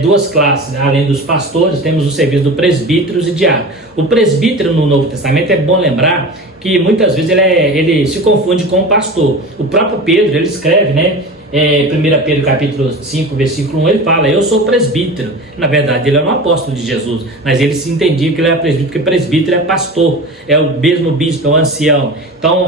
duas classes, né? Além dos pastores, temos o serviço do presbíteros e diácono. O presbítero no Novo Testamento, é bom lembrar que muitas vezes ele se confunde com o pastor. O próprio Pedro, ele escreve, né? 1 Pedro capítulo 5, versículo 1, ele fala: eu sou presbítero. Na verdade ele era um apóstolo de Jesus, mas ele se entendia que ele era presbítero, porque presbítero é pastor, é o mesmo bispo, é o ancião. Então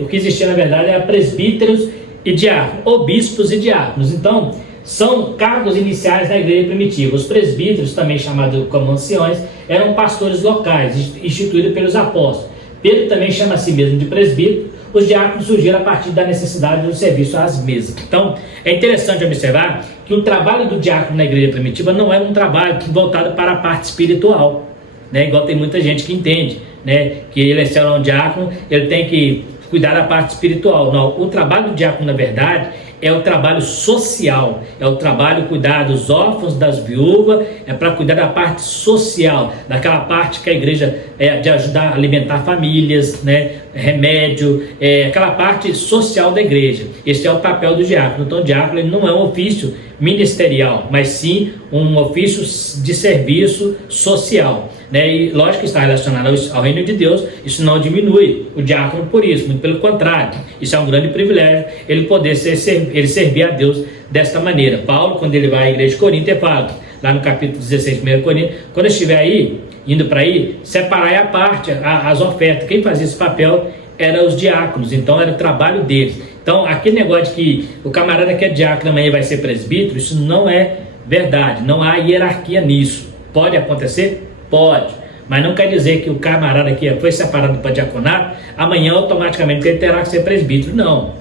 o que existia na verdade era presbíteros e diáconos, ou bispos e diáconos. Então são cargos iniciais da igreja primitiva. Os presbíteros, também chamados como anciões, eram pastores locais, instituídos pelos apóstolos. Pedro também chama a si mesmo de presbítero. Os diáconos surgiram a partir da necessidade do serviço às mesas. Então, é interessante observar que o trabalho do diácono na igreja primitiva não era um trabalho voltado para a parte espiritual, né? Igual tem muita gente que entende, né? Que ele é um diácono, ele tem que cuidar da parte espiritual. Não, o trabalho do diácono, na verdade, é o trabalho social, é o trabalho cuidar dos órfãos, das viúvas, é para cuidar da parte social, daquela parte que a igreja de ajudar a alimentar famílias, né, remédio, aquela parte social da igreja. Esse é o papel do diácono. Então o diácono ele não é um ofício ministerial, mas sim um ofício de serviço social, né? E lógico que está relacionado ao reino de Deus. Isso não diminui o diácono por isso, muito pelo contrário, isso é um grande privilégio, ele poder ele servir a Deus desta maneira. Paulo, quando ele vai à igreja de Corinto, ele fala lá no capítulo 16, 1 Coríntios, quando estiver aí, indo para aí, separai a parte, as ofertas. Quem fazia esse papel eram os diáconos, então era o trabalho deles. Então aquele negócio de que o camarada que é diácono amanhã vai ser presbítero, isso não é verdade, não há hierarquia nisso. Pode acontecer? Pode, mas não quer dizer que o camarada que foi separado para diaconato, amanhã automaticamente ele terá que ser presbítero. Não,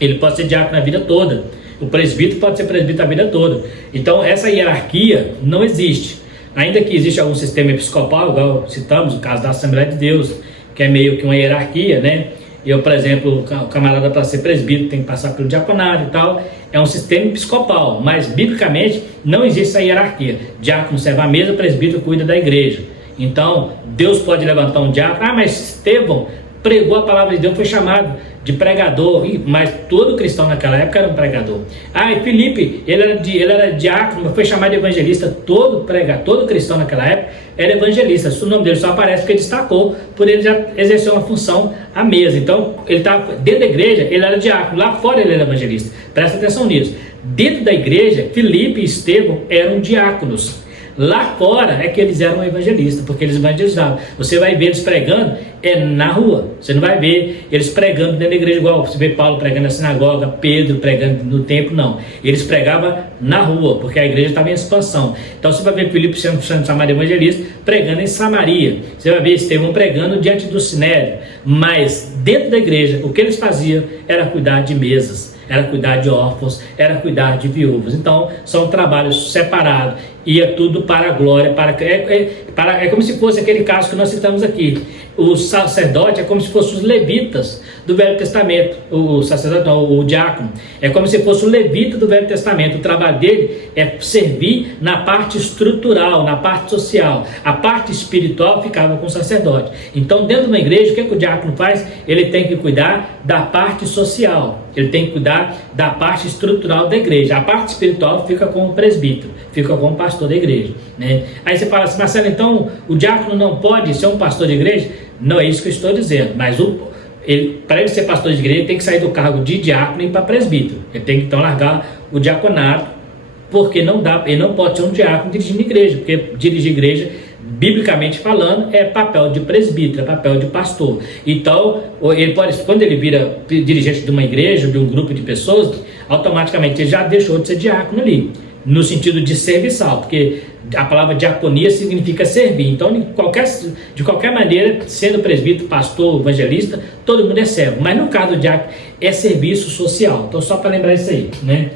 ele pode ser diácono a vida toda, o presbítero pode ser presbítero a vida toda. Então essa hierarquia não existe, ainda que exista algum sistema episcopal, igual citamos o caso da Assembleia de Deus, que é meio que uma hierarquia, né? Eu, por exemplo, o camarada para ser presbítero tem que passar pelo diaconato e tal. É um sistema episcopal, mas biblicamente não existe essa hierarquia. Diácono serve à mesa, presbítero cuida da igreja. Então, Deus pode levantar um diácono. Mas Estevão pregou a palavra de Deus, foi chamado de pregador, mas todo cristão naquela época era um pregador. E Filipe, ele era diácono, mas foi chamado de evangelista. Todo cristão naquela época era evangelista. O nome dele só aparece porque destacou, por ele já exercer uma função à mesa. Então, ele estava dentro da igreja, ele era diácono, lá fora ele era evangelista. Presta atenção nisso. Dentro da igreja, Filipe e Estevão eram diáconos. Lá fora é que eles eram evangelistas, porque eles evangelizavam. Você vai ver eles pregando na rua. Você não vai ver eles pregando dentro da igreja igual você vê Paulo pregando na sinagoga, Pedro pregando no templo, não. Eles pregavam na rua, porque a igreja estava em expansão. Então você vai ver Filipe sendo chamado de evangelista, pregando em Samaria. Você vai ver Estevão pregando diante do Sinédrio. Mas dentro da igreja, o que eles faziam era cuidar de mesas, era cuidar de órfãos, era cuidar de viúvas. Então são trabalhos separados. E é tudo para a glória, é como se fosse aquele caso que nós citamos aqui. O sacerdote é como se fossem os levitas do Velho Testamento. O sacerdote, não, o diácono, é como se fosse o levita do Velho Testamento. O trabalho dele é servir na parte estrutural, na parte social. A parte espiritual ficava com o sacerdote. Então, dentro de uma igreja, o que o diácono faz? Ele tem que cuidar da parte social. Ele tem que cuidar da parte estrutural da igreja. A parte espiritual fica com o presbítero, fica com o pastor da igreja, né? Aí você fala assim: Marcelo, então o diácono não pode ser um pastor de igreja? Não é isso que eu estou dizendo, mas para ele ser pastor de igreja, ele tem que sair do cargo de diácono e ir para presbítero. Ele tem que então largar o diaconato, porque ele não pode ser um diácono dirigindo igreja, porque dirigir igreja, biblicamente falando, é papel de presbítero, é papel de pastor. Então, ele pode, quando ele vira dirigente de uma igreja, de um grupo de pessoas, automaticamente ele já deixou de ser diácono ali. no sentido de serviçal, porque a palavra diaconia significa servir. Então, de qualquer maneira, sendo presbítero, pastor, evangelista, todo mundo é servo. Mas no caso do diácono, é serviço social. Então, só para lembrar isso aí, né?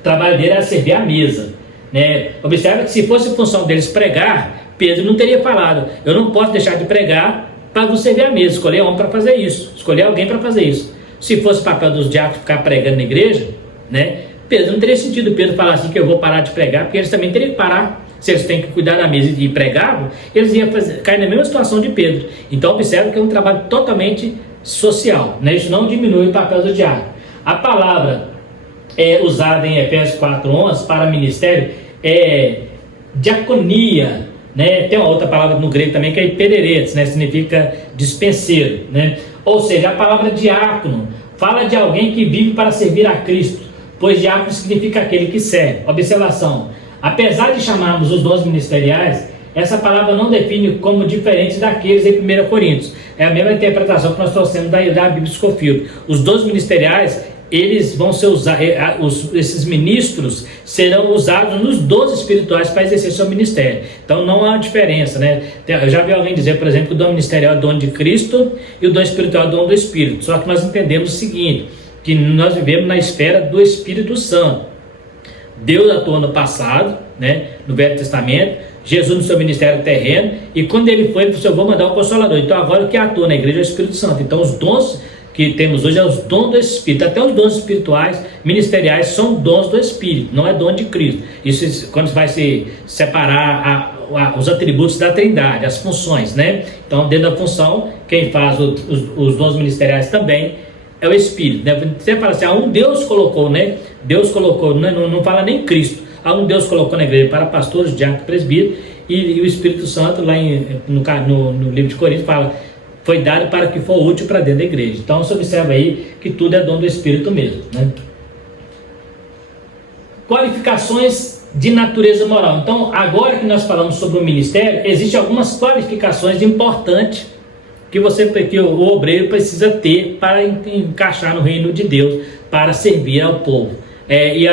O trabalho dele era servir a mesa, né? Observa que se fosse função deles pregar, Pedro não teria falado: eu não posso deixar de pregar para você servir a mesa. Escolher homem para fazer isso, escolher alguém para fazer isso. Se fosse o papel dos diáconos ficar pregando na igreja, né? Pedro não teria sentido Pedro falar assim que eu vou parar de pregar, porque eles também teriam que parar. Se eles têm que cuidar da mesa e pregavam, eles iam cair na mesma situação de Pedro. Então observa que é um trabalho totalmente social, né? Isso não diminui o papel do diácono. A palavra usada em Efésios 4:11 para ministério é diaconia, né? Tem uma outra palavra no grego também que é hipereretes, né? Significa dispenseiro, né? Ou seja, a palavra diácono fala de alguém que vive para servir a Cristo, pois diácono significa aquele que serve. Observação: apesar de chamarmos os dons ministeriais, essa palavra não define como diferentes daqueles em 1 Coríntios. É a mesma interpretação que nós trouxemos da Bíblia Scofield. Os dons ministeriais, eles vão ser usados, esses ministros serão usados nos dons espirituais para exercer seu ministério. Então não há diferença, né? Eu já vi alguém dizer, por exemplo, que o dom ministerial é o dom de Cristo e o dom espiritual é o dom do Espírito. Só que nós entendemos o seguinte, que nós vivemos na esfera do Espírito Santo. Deus atuou no passado, né, no Velho Testamento, Jesus no seu ministério terreno, e quando ele foi, ele disse: eu vou mandar o Consolador. Então agora o que atua na igreja é o Espírito Santo. Então os dons que temos hoje é os dons do Espírito. Até os dons espirituais, ministeriais, são dons do Espírito, não é dom de Cristo. Isso quando vai se separar os atributos da Trindade, as funções, né? Então dentro da função, quem faz os dons ministeriais também é o Espírito, né? Você fala assim: um Deus colocou, né? Deus colocou, não fala nem Cristo. Um Deus colocou na igreja para pastores, diáconos, presbíteros, e o Espírito Santo, lá no livro de Coríntios, fala: foi dado para que for útil para dentro da igreja. Então você observa aí que tudo é dom do Espírito mesmo, né? Qualificações de natureza moral. Então, agora que nós falamos sobre o ministério, existem algumas qualificações importantes que o obreiro precisa ter para encaixar no reino de Deus, para servir ao povo. E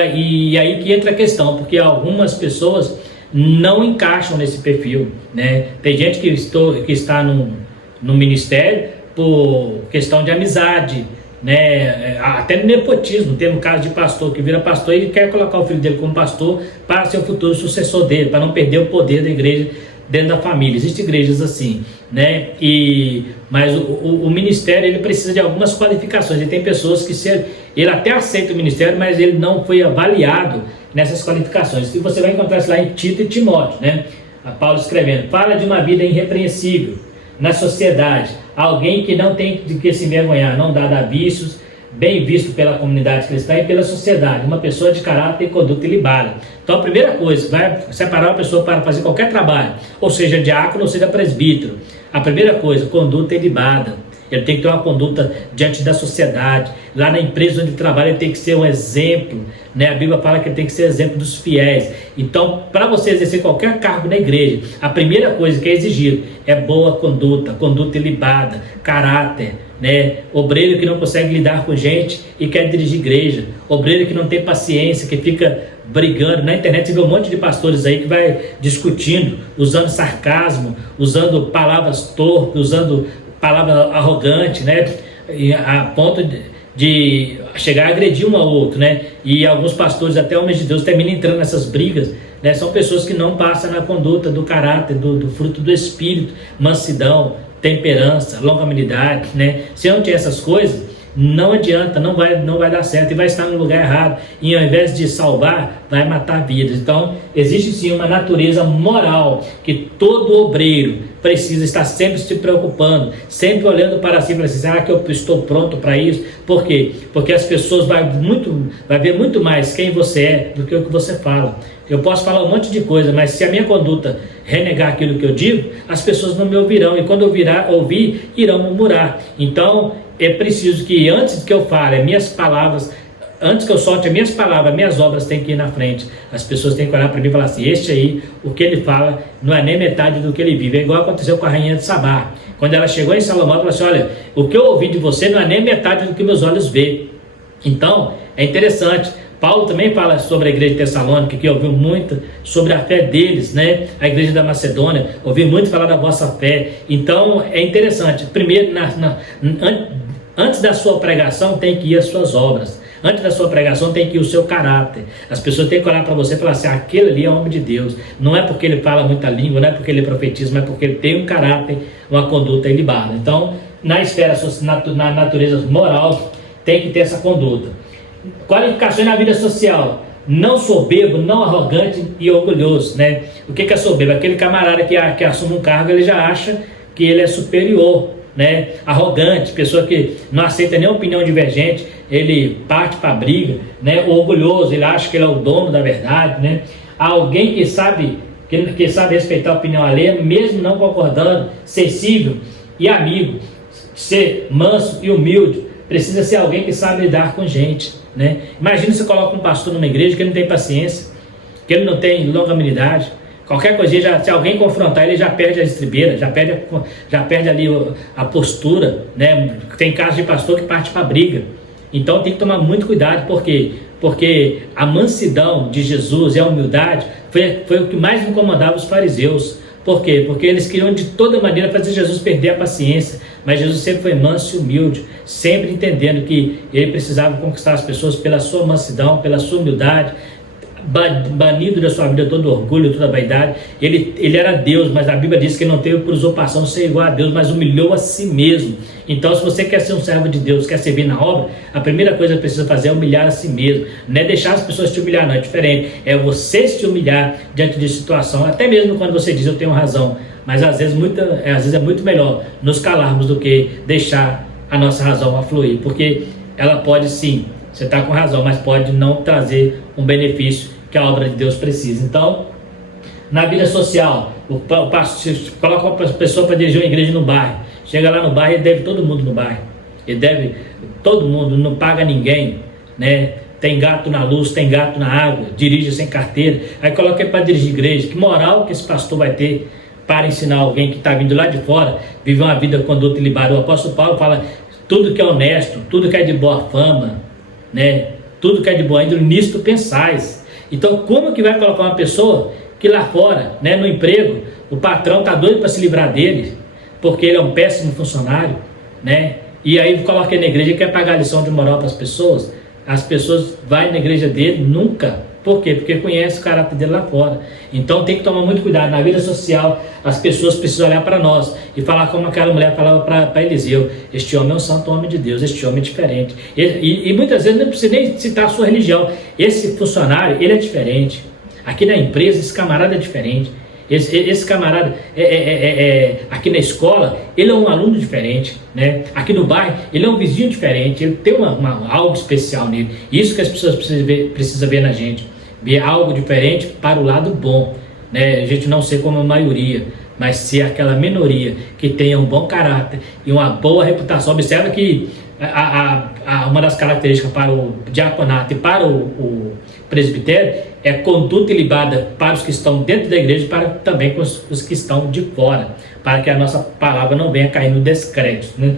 aí que entra a questão, porque algumas pessoas não encaixam nesse perfil, né? Tem gente que está no ministério por questão de amizade, né? Até no nepotismo. Tem um caso de pastor que vira pastor e quer colocar o filho dele como pastor para ser o futuro sucessor dele, para não perder o poder da igreja dentro da família. Existem igrejas assim, né? Mas o ministério, ele precisa de algumas qualificações. E tem pessoas que ele até aceita o ministério, mas ele não foi avaliado nessas qualificações. E você vai encontrar isso lá em Tito e Timóteo, né? A Paulo escrevendo: fala de uma vida irrepreensível na sociedade, alguém que não tem de que se envergonhar, não dado a vícios, bem visto pela comunidade cristã e pela sociedade, uma pessoa de caráter e conduta ilibada. Então a primeira coisa, vai separar uma pessoa para fazer qualquer trabalho, ou seja diácono, ou seja presbítero. A primeira coisa, conduta ilibada. Ele tem que ter uma conduta diante da sociedade. Lá na empresa onde ele trabalha, ele tem que ser um exemplo, né? A Bíblia fala que ele tem que ser exemplo dos fiéis. Então, para você exercer qualquer cargo na igreja, a primeira coisa que é exigido é boa conduta ilibada, caráter, né? Obreiro que não consegue lidar com gente e quer dirigir igreja, obreiro que não tem paciência, que fica brigando. Na internet você vê um monte de pastores aí que vai discutindo, usando sarcasmo, usando palavras torpes, usando palavra arrogante, né? E a ponto de chegar a agredir um ao outro, né? E alguns pastores, até homens de Deus, terminam entrando nessas brigas, né? São pessoas que não passam na conduta do caráter, do fruto do Espírito, mansidão, temperança, longanimidade, né? Se não tiver essas coisas, não adianta, não vai dar certo, e vai estar no lugar errado, e ao invés de salvar, vai matar vidas. Então existe sim uma natureza moral que todo obreiro precisa estar sempre se preocupando, sempre olhando para si, para si: será que eu estou pronto para isso? Por quê? Porque as pessoas vai ver muito mais quem você é do que o que você fala. Eu posso falar um monte de coisa, mas se a minha conduta renegar aquilo que eu digo, as pessoas não me ouvirão, e quando ouvir, irão murmurar. Então é preciso que antes que eu fale minhas palavras, antes que eu solte as minhas palavras, minhas obras têm que ir na frente. As pessoas têm que olhar para mim e falar assim: este aí, o que ele fala não é nem metade do que ele vive. É igual aconteceu com a rainha de Sabá. Quando ela chegou em Salomão, ela falou assim: olha, o que eu ouvi de você não é nem metade do que meus olhos veem. Então é interessante, Paulo também fala sobre a igreja de Tessalônica, que ouviu muito sobre a fé deles, né? A igreja da Macedônia, ouviu muito falar da vossa fé. Então é interessante, primeiro, antes da sua pregação tem que ir as suas obras. Antes da sua pregação tem que ir o seu caráter. As pessoas têm que olhar para você e falar assim, aquele ali é homem de Deus. Não é porque ele fala muita língua, não é porque ele profetiza, mas porque ele tem um caráter, uma conduta ilibada. Então, na esfera, na natureza moral, tem que ter essa conduta. Qualificações na vida social: não soberbo, não arrogante e orgulhoso, né? O que é soberbo? Aquele camarada que assume um cargo, ele já acha que ele é superior, né? Arrogante, pessoa que não aceita nenhuma opinião divergente, ele parte para a briga, né? Orgulhoso, ele acha que ele é o dono da verdade, né? Alguém que sabe respeitar a opinião alheia, mesmo não concordando, sensível e amigo, ser manso e humilde. Precisa ser alguém que sabe lidar com gente, né? Imagina se coloca um pastor numa igreja que ele não tem paciência, que ele não tem longanimidade. Qualquer coisinha, se alguém confrontar, ele já perde a estribeira, já perde ali a postura, né? Tem casos de pastor que parte para a briga. Então tem que tomar muito cuidado, porque a mansidão de Jesus e a humildade foi o que mais incomodava os fariseus. Por quê? Porque eles queriam de toda maneira fazer Jesus perder a paciência, mas Jesus sempre foi manso e humilde, sempre entendendo que ele precisava conquistar as pessoas pela sua mansidão, pela sua humildade, banido da sua vida todo orgulho, toda vaidade. Ele era Deus, mas a Bíblia diz que ele não teve por usurpação ser igual a Deus, mas humilhou a si mesmo. Então, se você quer ser um servo de Deus, quer servir na obra, a primeira coisa que precisa fazer é humilhar a si mesmo. Não é deixar as pessoas te humilhar, não, é diferente. É você se humilhar diante de situação, até mesmo quando você diz eu tenho razão, mas às vezes é muito melhor nos calarmos do que deixar a nossa razão afluir, porque ela pode sim, você está com razão, mas pode não trazer um benefício que a obra de Deus precisa. Então, na vida social, o pastor coloca uma pessoa para dirigir uma igreja no bairro, chega lá no bairro, ele deve todo mundo no bairro, ele deve todo mundo, não paga ninguém, né? Tem gato na luz, tem gato na água, dirige sem carteira, aí coloca ele para dirigir igreja. Que moral que esse pastor vai ter para ensinar alguém que está vindo lá de fora, viver uma vida com conduta ilibada? O apóstolo Paulo fala, tudo que é honesto, tudo que é de boa fama, né? Tudo que é de boa índole, nisto pensais. Então, como que vai colocar uma pessoa que lá fora, né, no emprego, o patrão está doido para se livrar dele, porque ele é um péssimo funcionário, né? E aí coloca ele na igreja e quer pagar lição de moral para as pessoas vão na igreja dele? Nunca. Por quê? Porque conhece o caráter dele lá fora. Então tem que tomar muito cuidado. Na vida social, as pessoas precisam olhar para nós e falar como aquela mulher falava para Eliseu: este homem é um santo homem de Deus, este homem é diferente. E muitas vezes não precisa nem citar a sua religião. Esse funcionário, ele é diferente. Aqui na empresa, esse camarada é diferente. Esse camarada, aqui na escola, ele é um aluno diferente, né? Aqui no bairro, ele é um vizinho diferente, ele tem algo especial nele. Isso que as pessoas precisam ver na gente, ver algo diferente para o lado bom, né? A gente não ser como a maioria, mas ser aquela minoria que tenha um bom caráter e uma boa reputação. Observa que uma das características para o diaconato e para o presbitério é conduta ilibada para os que estão dentro da igreja e também com os que estão de fora, para que a nossa palavra não venha cair no descrédito, né?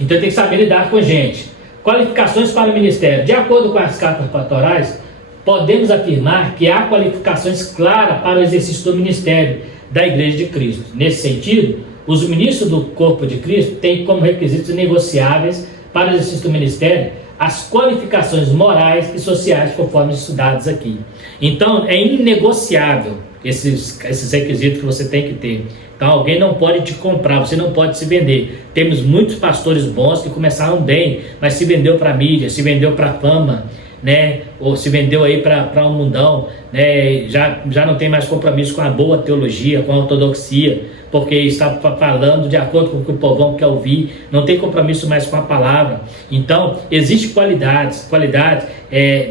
Então tem que saber lidar com gente. Qualificações para o ministério. De acordo com as cartas pastorais, podemos afirmar que há qualificações claras para o exercício do ministério da Igreja de Cristo. Nesse sentido, os ministros do corpo de Cristo têm como requisitos negociáveis para o exercício do ministério as qualificações morais e sociais, conforme estudados aqui. Então, é inegociável esses requisitos que você tem que ter. Então, alguém não pode te comprar, você não pode se vender. Temos muitos pastores bons que começaram bem, mas se vendeu para a mídia, se vendeu para a fama, né? Ou se vendeu aí para um mundão, né? Já não tem mais compromisso com a boa teologia, com a ortodoxia, porque está falando de acordo com o que o povão quer ouvir, não tem compromisso mais com a palavra. Então, existem qualidades,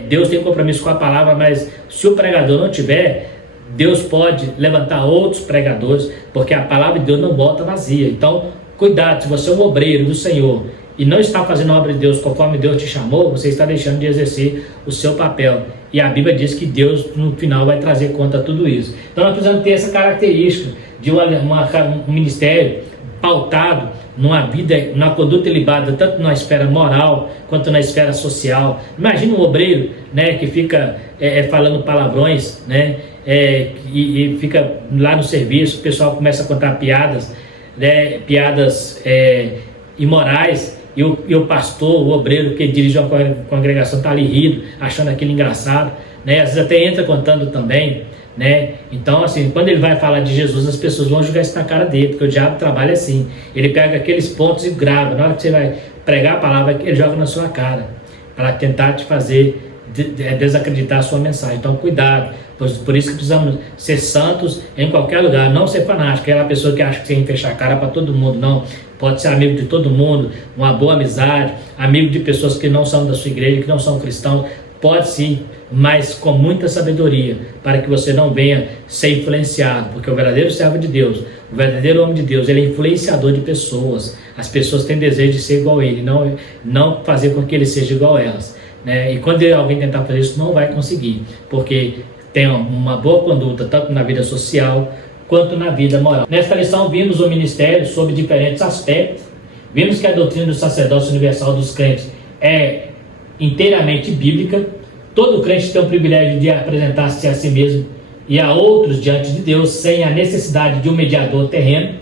Deus tem compromisso com a palavra, mas se o pregador não tiver, Deus pode levantar outros pregadores, porque a palavra de Deus não volta vazia. Então, cuidado, se você é um obreiro do Senhor e não está fazendo a obra de Deus conforme Deus te chamou, você está deixando de exercer o seu papel. E a Bíblia diz que Deus, no final, vai trazer conta de tudo isso. Então, nós precisamos ter essa característica de um ministério pautado numa vida, numa conduta ilibada, tanto na esfera moral quanto na esfera social. Imagina um obreiro, né, que fica falando palavrões, né, e fica lá no serviço, o pessoal começa a contar piadas, né, piadas imorais, e o pastor, o obreiro que dirige uma congregação está ali rindo, achando aquilo engraçado, né, às vezes até entra contando também, né? Então, assim, quando ele vai falar de Jesus, as pessoas vão jogar isso na cara dele, porque o diabo trabalha assim, ele pega aqueles pontos e grava, na hora que você vai pregar a palavra, ele joga na sua cara, para tentar te fazer desacreditar a sua mensagem. Então, cuidado, por isso que precisamos ser santos em qualquer lugar, não ser fanático, aquela pessoa que acha que tem que fechar a cara para todo mundo, não, pode ser amigo de todo mundo, uma boa amizade, amigo de pessoas que não são da sua igreja, que não são cristãos, pode sim, mas com muita sabedoria, para que você não venha ser influenciado, porque o verdadeiro servo de Deus, o verdadeiro homem de Deus, ele é influenciador de pessoas. As pessoas têm desejo de ser igual a ele, não fazer com que ele seja igual a elas, né? E quando alguém tentar fazer isso, não vai conseguir, porque tem uma boa conduta, tanto na vida social, quanto na vida moral. Nesta lição vimos o ministério sob diferentes aspectos, vimos que a doutrina do sacerdócio universal dos crentes é inteiramente bíblica. Todo crente tem o privilégio de apresentar-se a si mesmo e a outros diante de Deus, sem a necessidade de um mediador terreno.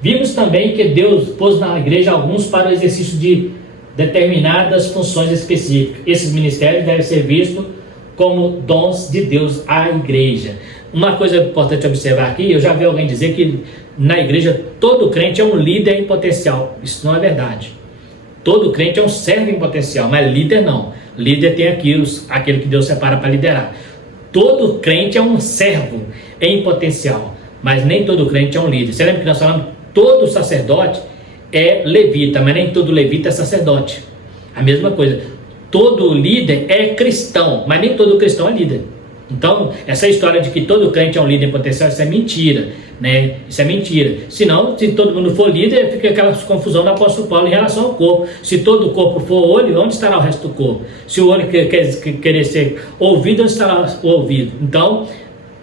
Vimos também que Deus pôs na igreja alguns para o exercício de determinadas funções específicas. Esses ministérios devem ser vistos como dons de Deus à igreja. Uma coisa importante observar aqui, eu já vi alguém dizer que na igreja todo crente é um líder em potencial. Isso não é verdade. Todo crente é um servo em potencial, mas líder não. Líder tem aquele que Deus separa para liderar. Todo crente é um servo em potencial, mas nem todo crente é um líder. Você lembra que nós falamos, todo sacerdote é levita, mas nem todo levita é sacerdote. A mesma coisa, todo líder é cristão, mas nem todo cristão é líder. Então, essa história de que todo crente é um líder em potencial, isso é mentira, né? Isso é mentira. Senão, se todo mundo for líder, fica aquela confusão do apóstolo Paulo em relação ao corpo. Se todo o corpo for olho, onde estará o resto do corpo? Se o olho querer ser ouvido, onde estará o ouvido? Então,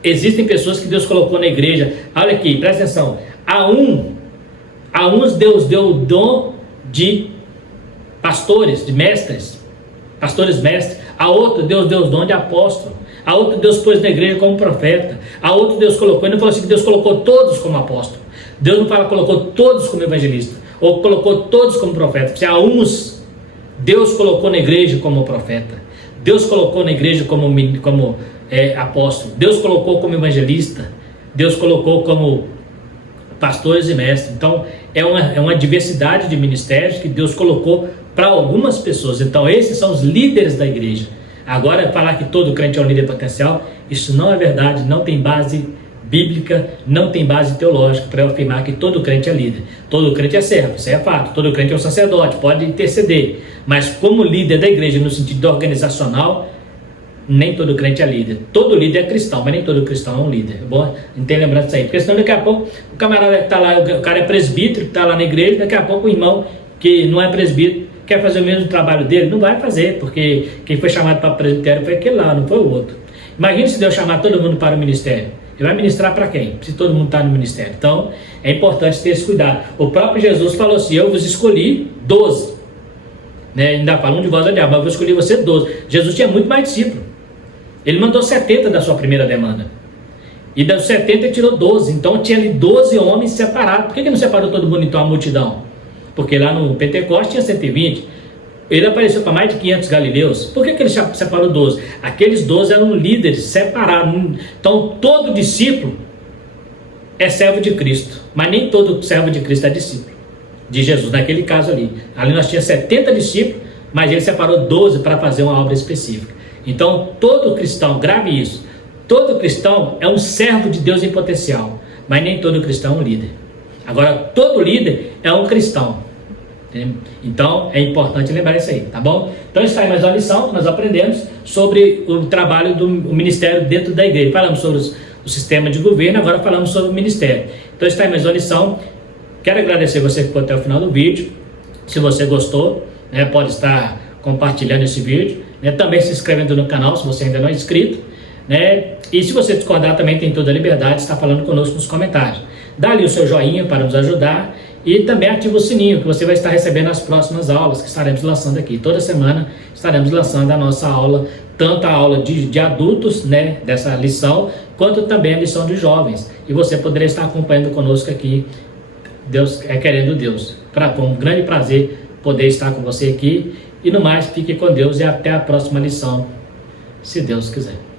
existem pessoas que Deus colocou na igreja. Olha aqui, presta atenção. A uns Deus deu o dom de pastores, de mestres, pastores mestres. A outro Deus deu o dom de apóstolo. A outro Deus pôs na igreja como profeta. A outro Deus colocou, ele não falou assim que Deus colocou todos como apóstolo. Deus não fala colocou todos como evangelista, ou colocou todos como profeta. Se a uns Deus colocou na igreja como profeta, Deus colocou na igreja como apóstolo, Deus colocou como evangelista, Deus colocou como pastores e mestres. Então é uma diversidade de ministérios que Deus colocou para algumas pessoas. Então esses são os líderes da igreja. Agora, falar que todo crente é um líder potencial, isso não é verdade, não tem base bíblica, não tem base teológica para eu afirmar que todo crente é líder. Todo crente é servo, isso é fato. Todo crente é um sacerdote, pode interceder. Mas como líder da igreja, no sentido organizacional, nem todo crente é líder. Todo líder é cristão, mas nem todo cristão é um líder. É bom? Não tem lembrança disso aí. Porque senão daqui a pouco o camarada que está lá, o cara é presbítero, que está lá na igreja, daqui a pouco o irmão que não é presbítero, quer fazer o mesmo trabalho dele, não vai fazer, porque quem foi chamado para o presbitério foi aquele lá, não foi o outro. Imagina se Deus chamar todo mundo para o ministério. Ele vai ministrar para quem? Se todo mundo está no ministério. Então, é importante ter esse cuidado. O próprio Jesus falou assim, eu vos escolhi 12. Né? Ainda fala, um de vós é diabo, mas eu vou escolher você 12. Jesus tinha muito mais discípulos. Ele mandou 70 da sua primeira demanda. E dos 70 ele tirou 12. Então, tinha ali 12 homens separados. Por que não separou todo mundo então a multidão? Porque lá no Pentecostes tinha 120. Ele apareceu para mais de 500 galileus. Por que ele separou 12? Aqueles 12 eram líderes separados. Então todo discípulo é servo de Cristo. Mas nem todo servo de Cristo é discípulo de Jesus, naquele caso ali. Ali nós tínhamos 70 discípulos, mas ele separou 12 para fazer uma obra específica. Então todo cristão, grave isso, todo cristão é um servo de Deus em potencial, mas nem todo cristão é um líder. Agora todo líder é um cristão. Então é importante lembrar isso aí, tá bom? Então está aí mais uma lição que nós aprendemos sobre o trabalho do ministério dentro da igreja. Falamos sobre o sistema de governo, agora falamos sobre o ministério. Então está aí mais uma lição. Quero agradecer você que ficou até o final do vídeo. Se você gostou, né, pode estar compartilhando esse vídeo, né, também se inscrevendo no canal se você ainda não é inscrito, né? E se você discordar também tem toda a liberdade de estar falando conosco nos comentários. Dá ali o seu joinha para nos ajudar E também ativa o sininho, que você vai estar recebendo as próximas aulas que estaremos lançando aqui. Toda semana estaremos lançando a nossa aula, tanto a aula de adultos, né, dessa lição, quanto também a lição de jovens. E você poderá estar acompanhando conosco aqui, Deus querendo Deus. Com um grande prazer poder estar com você aqui. E no mais, fique com Deus e até a próxima lição, se Deus quiser.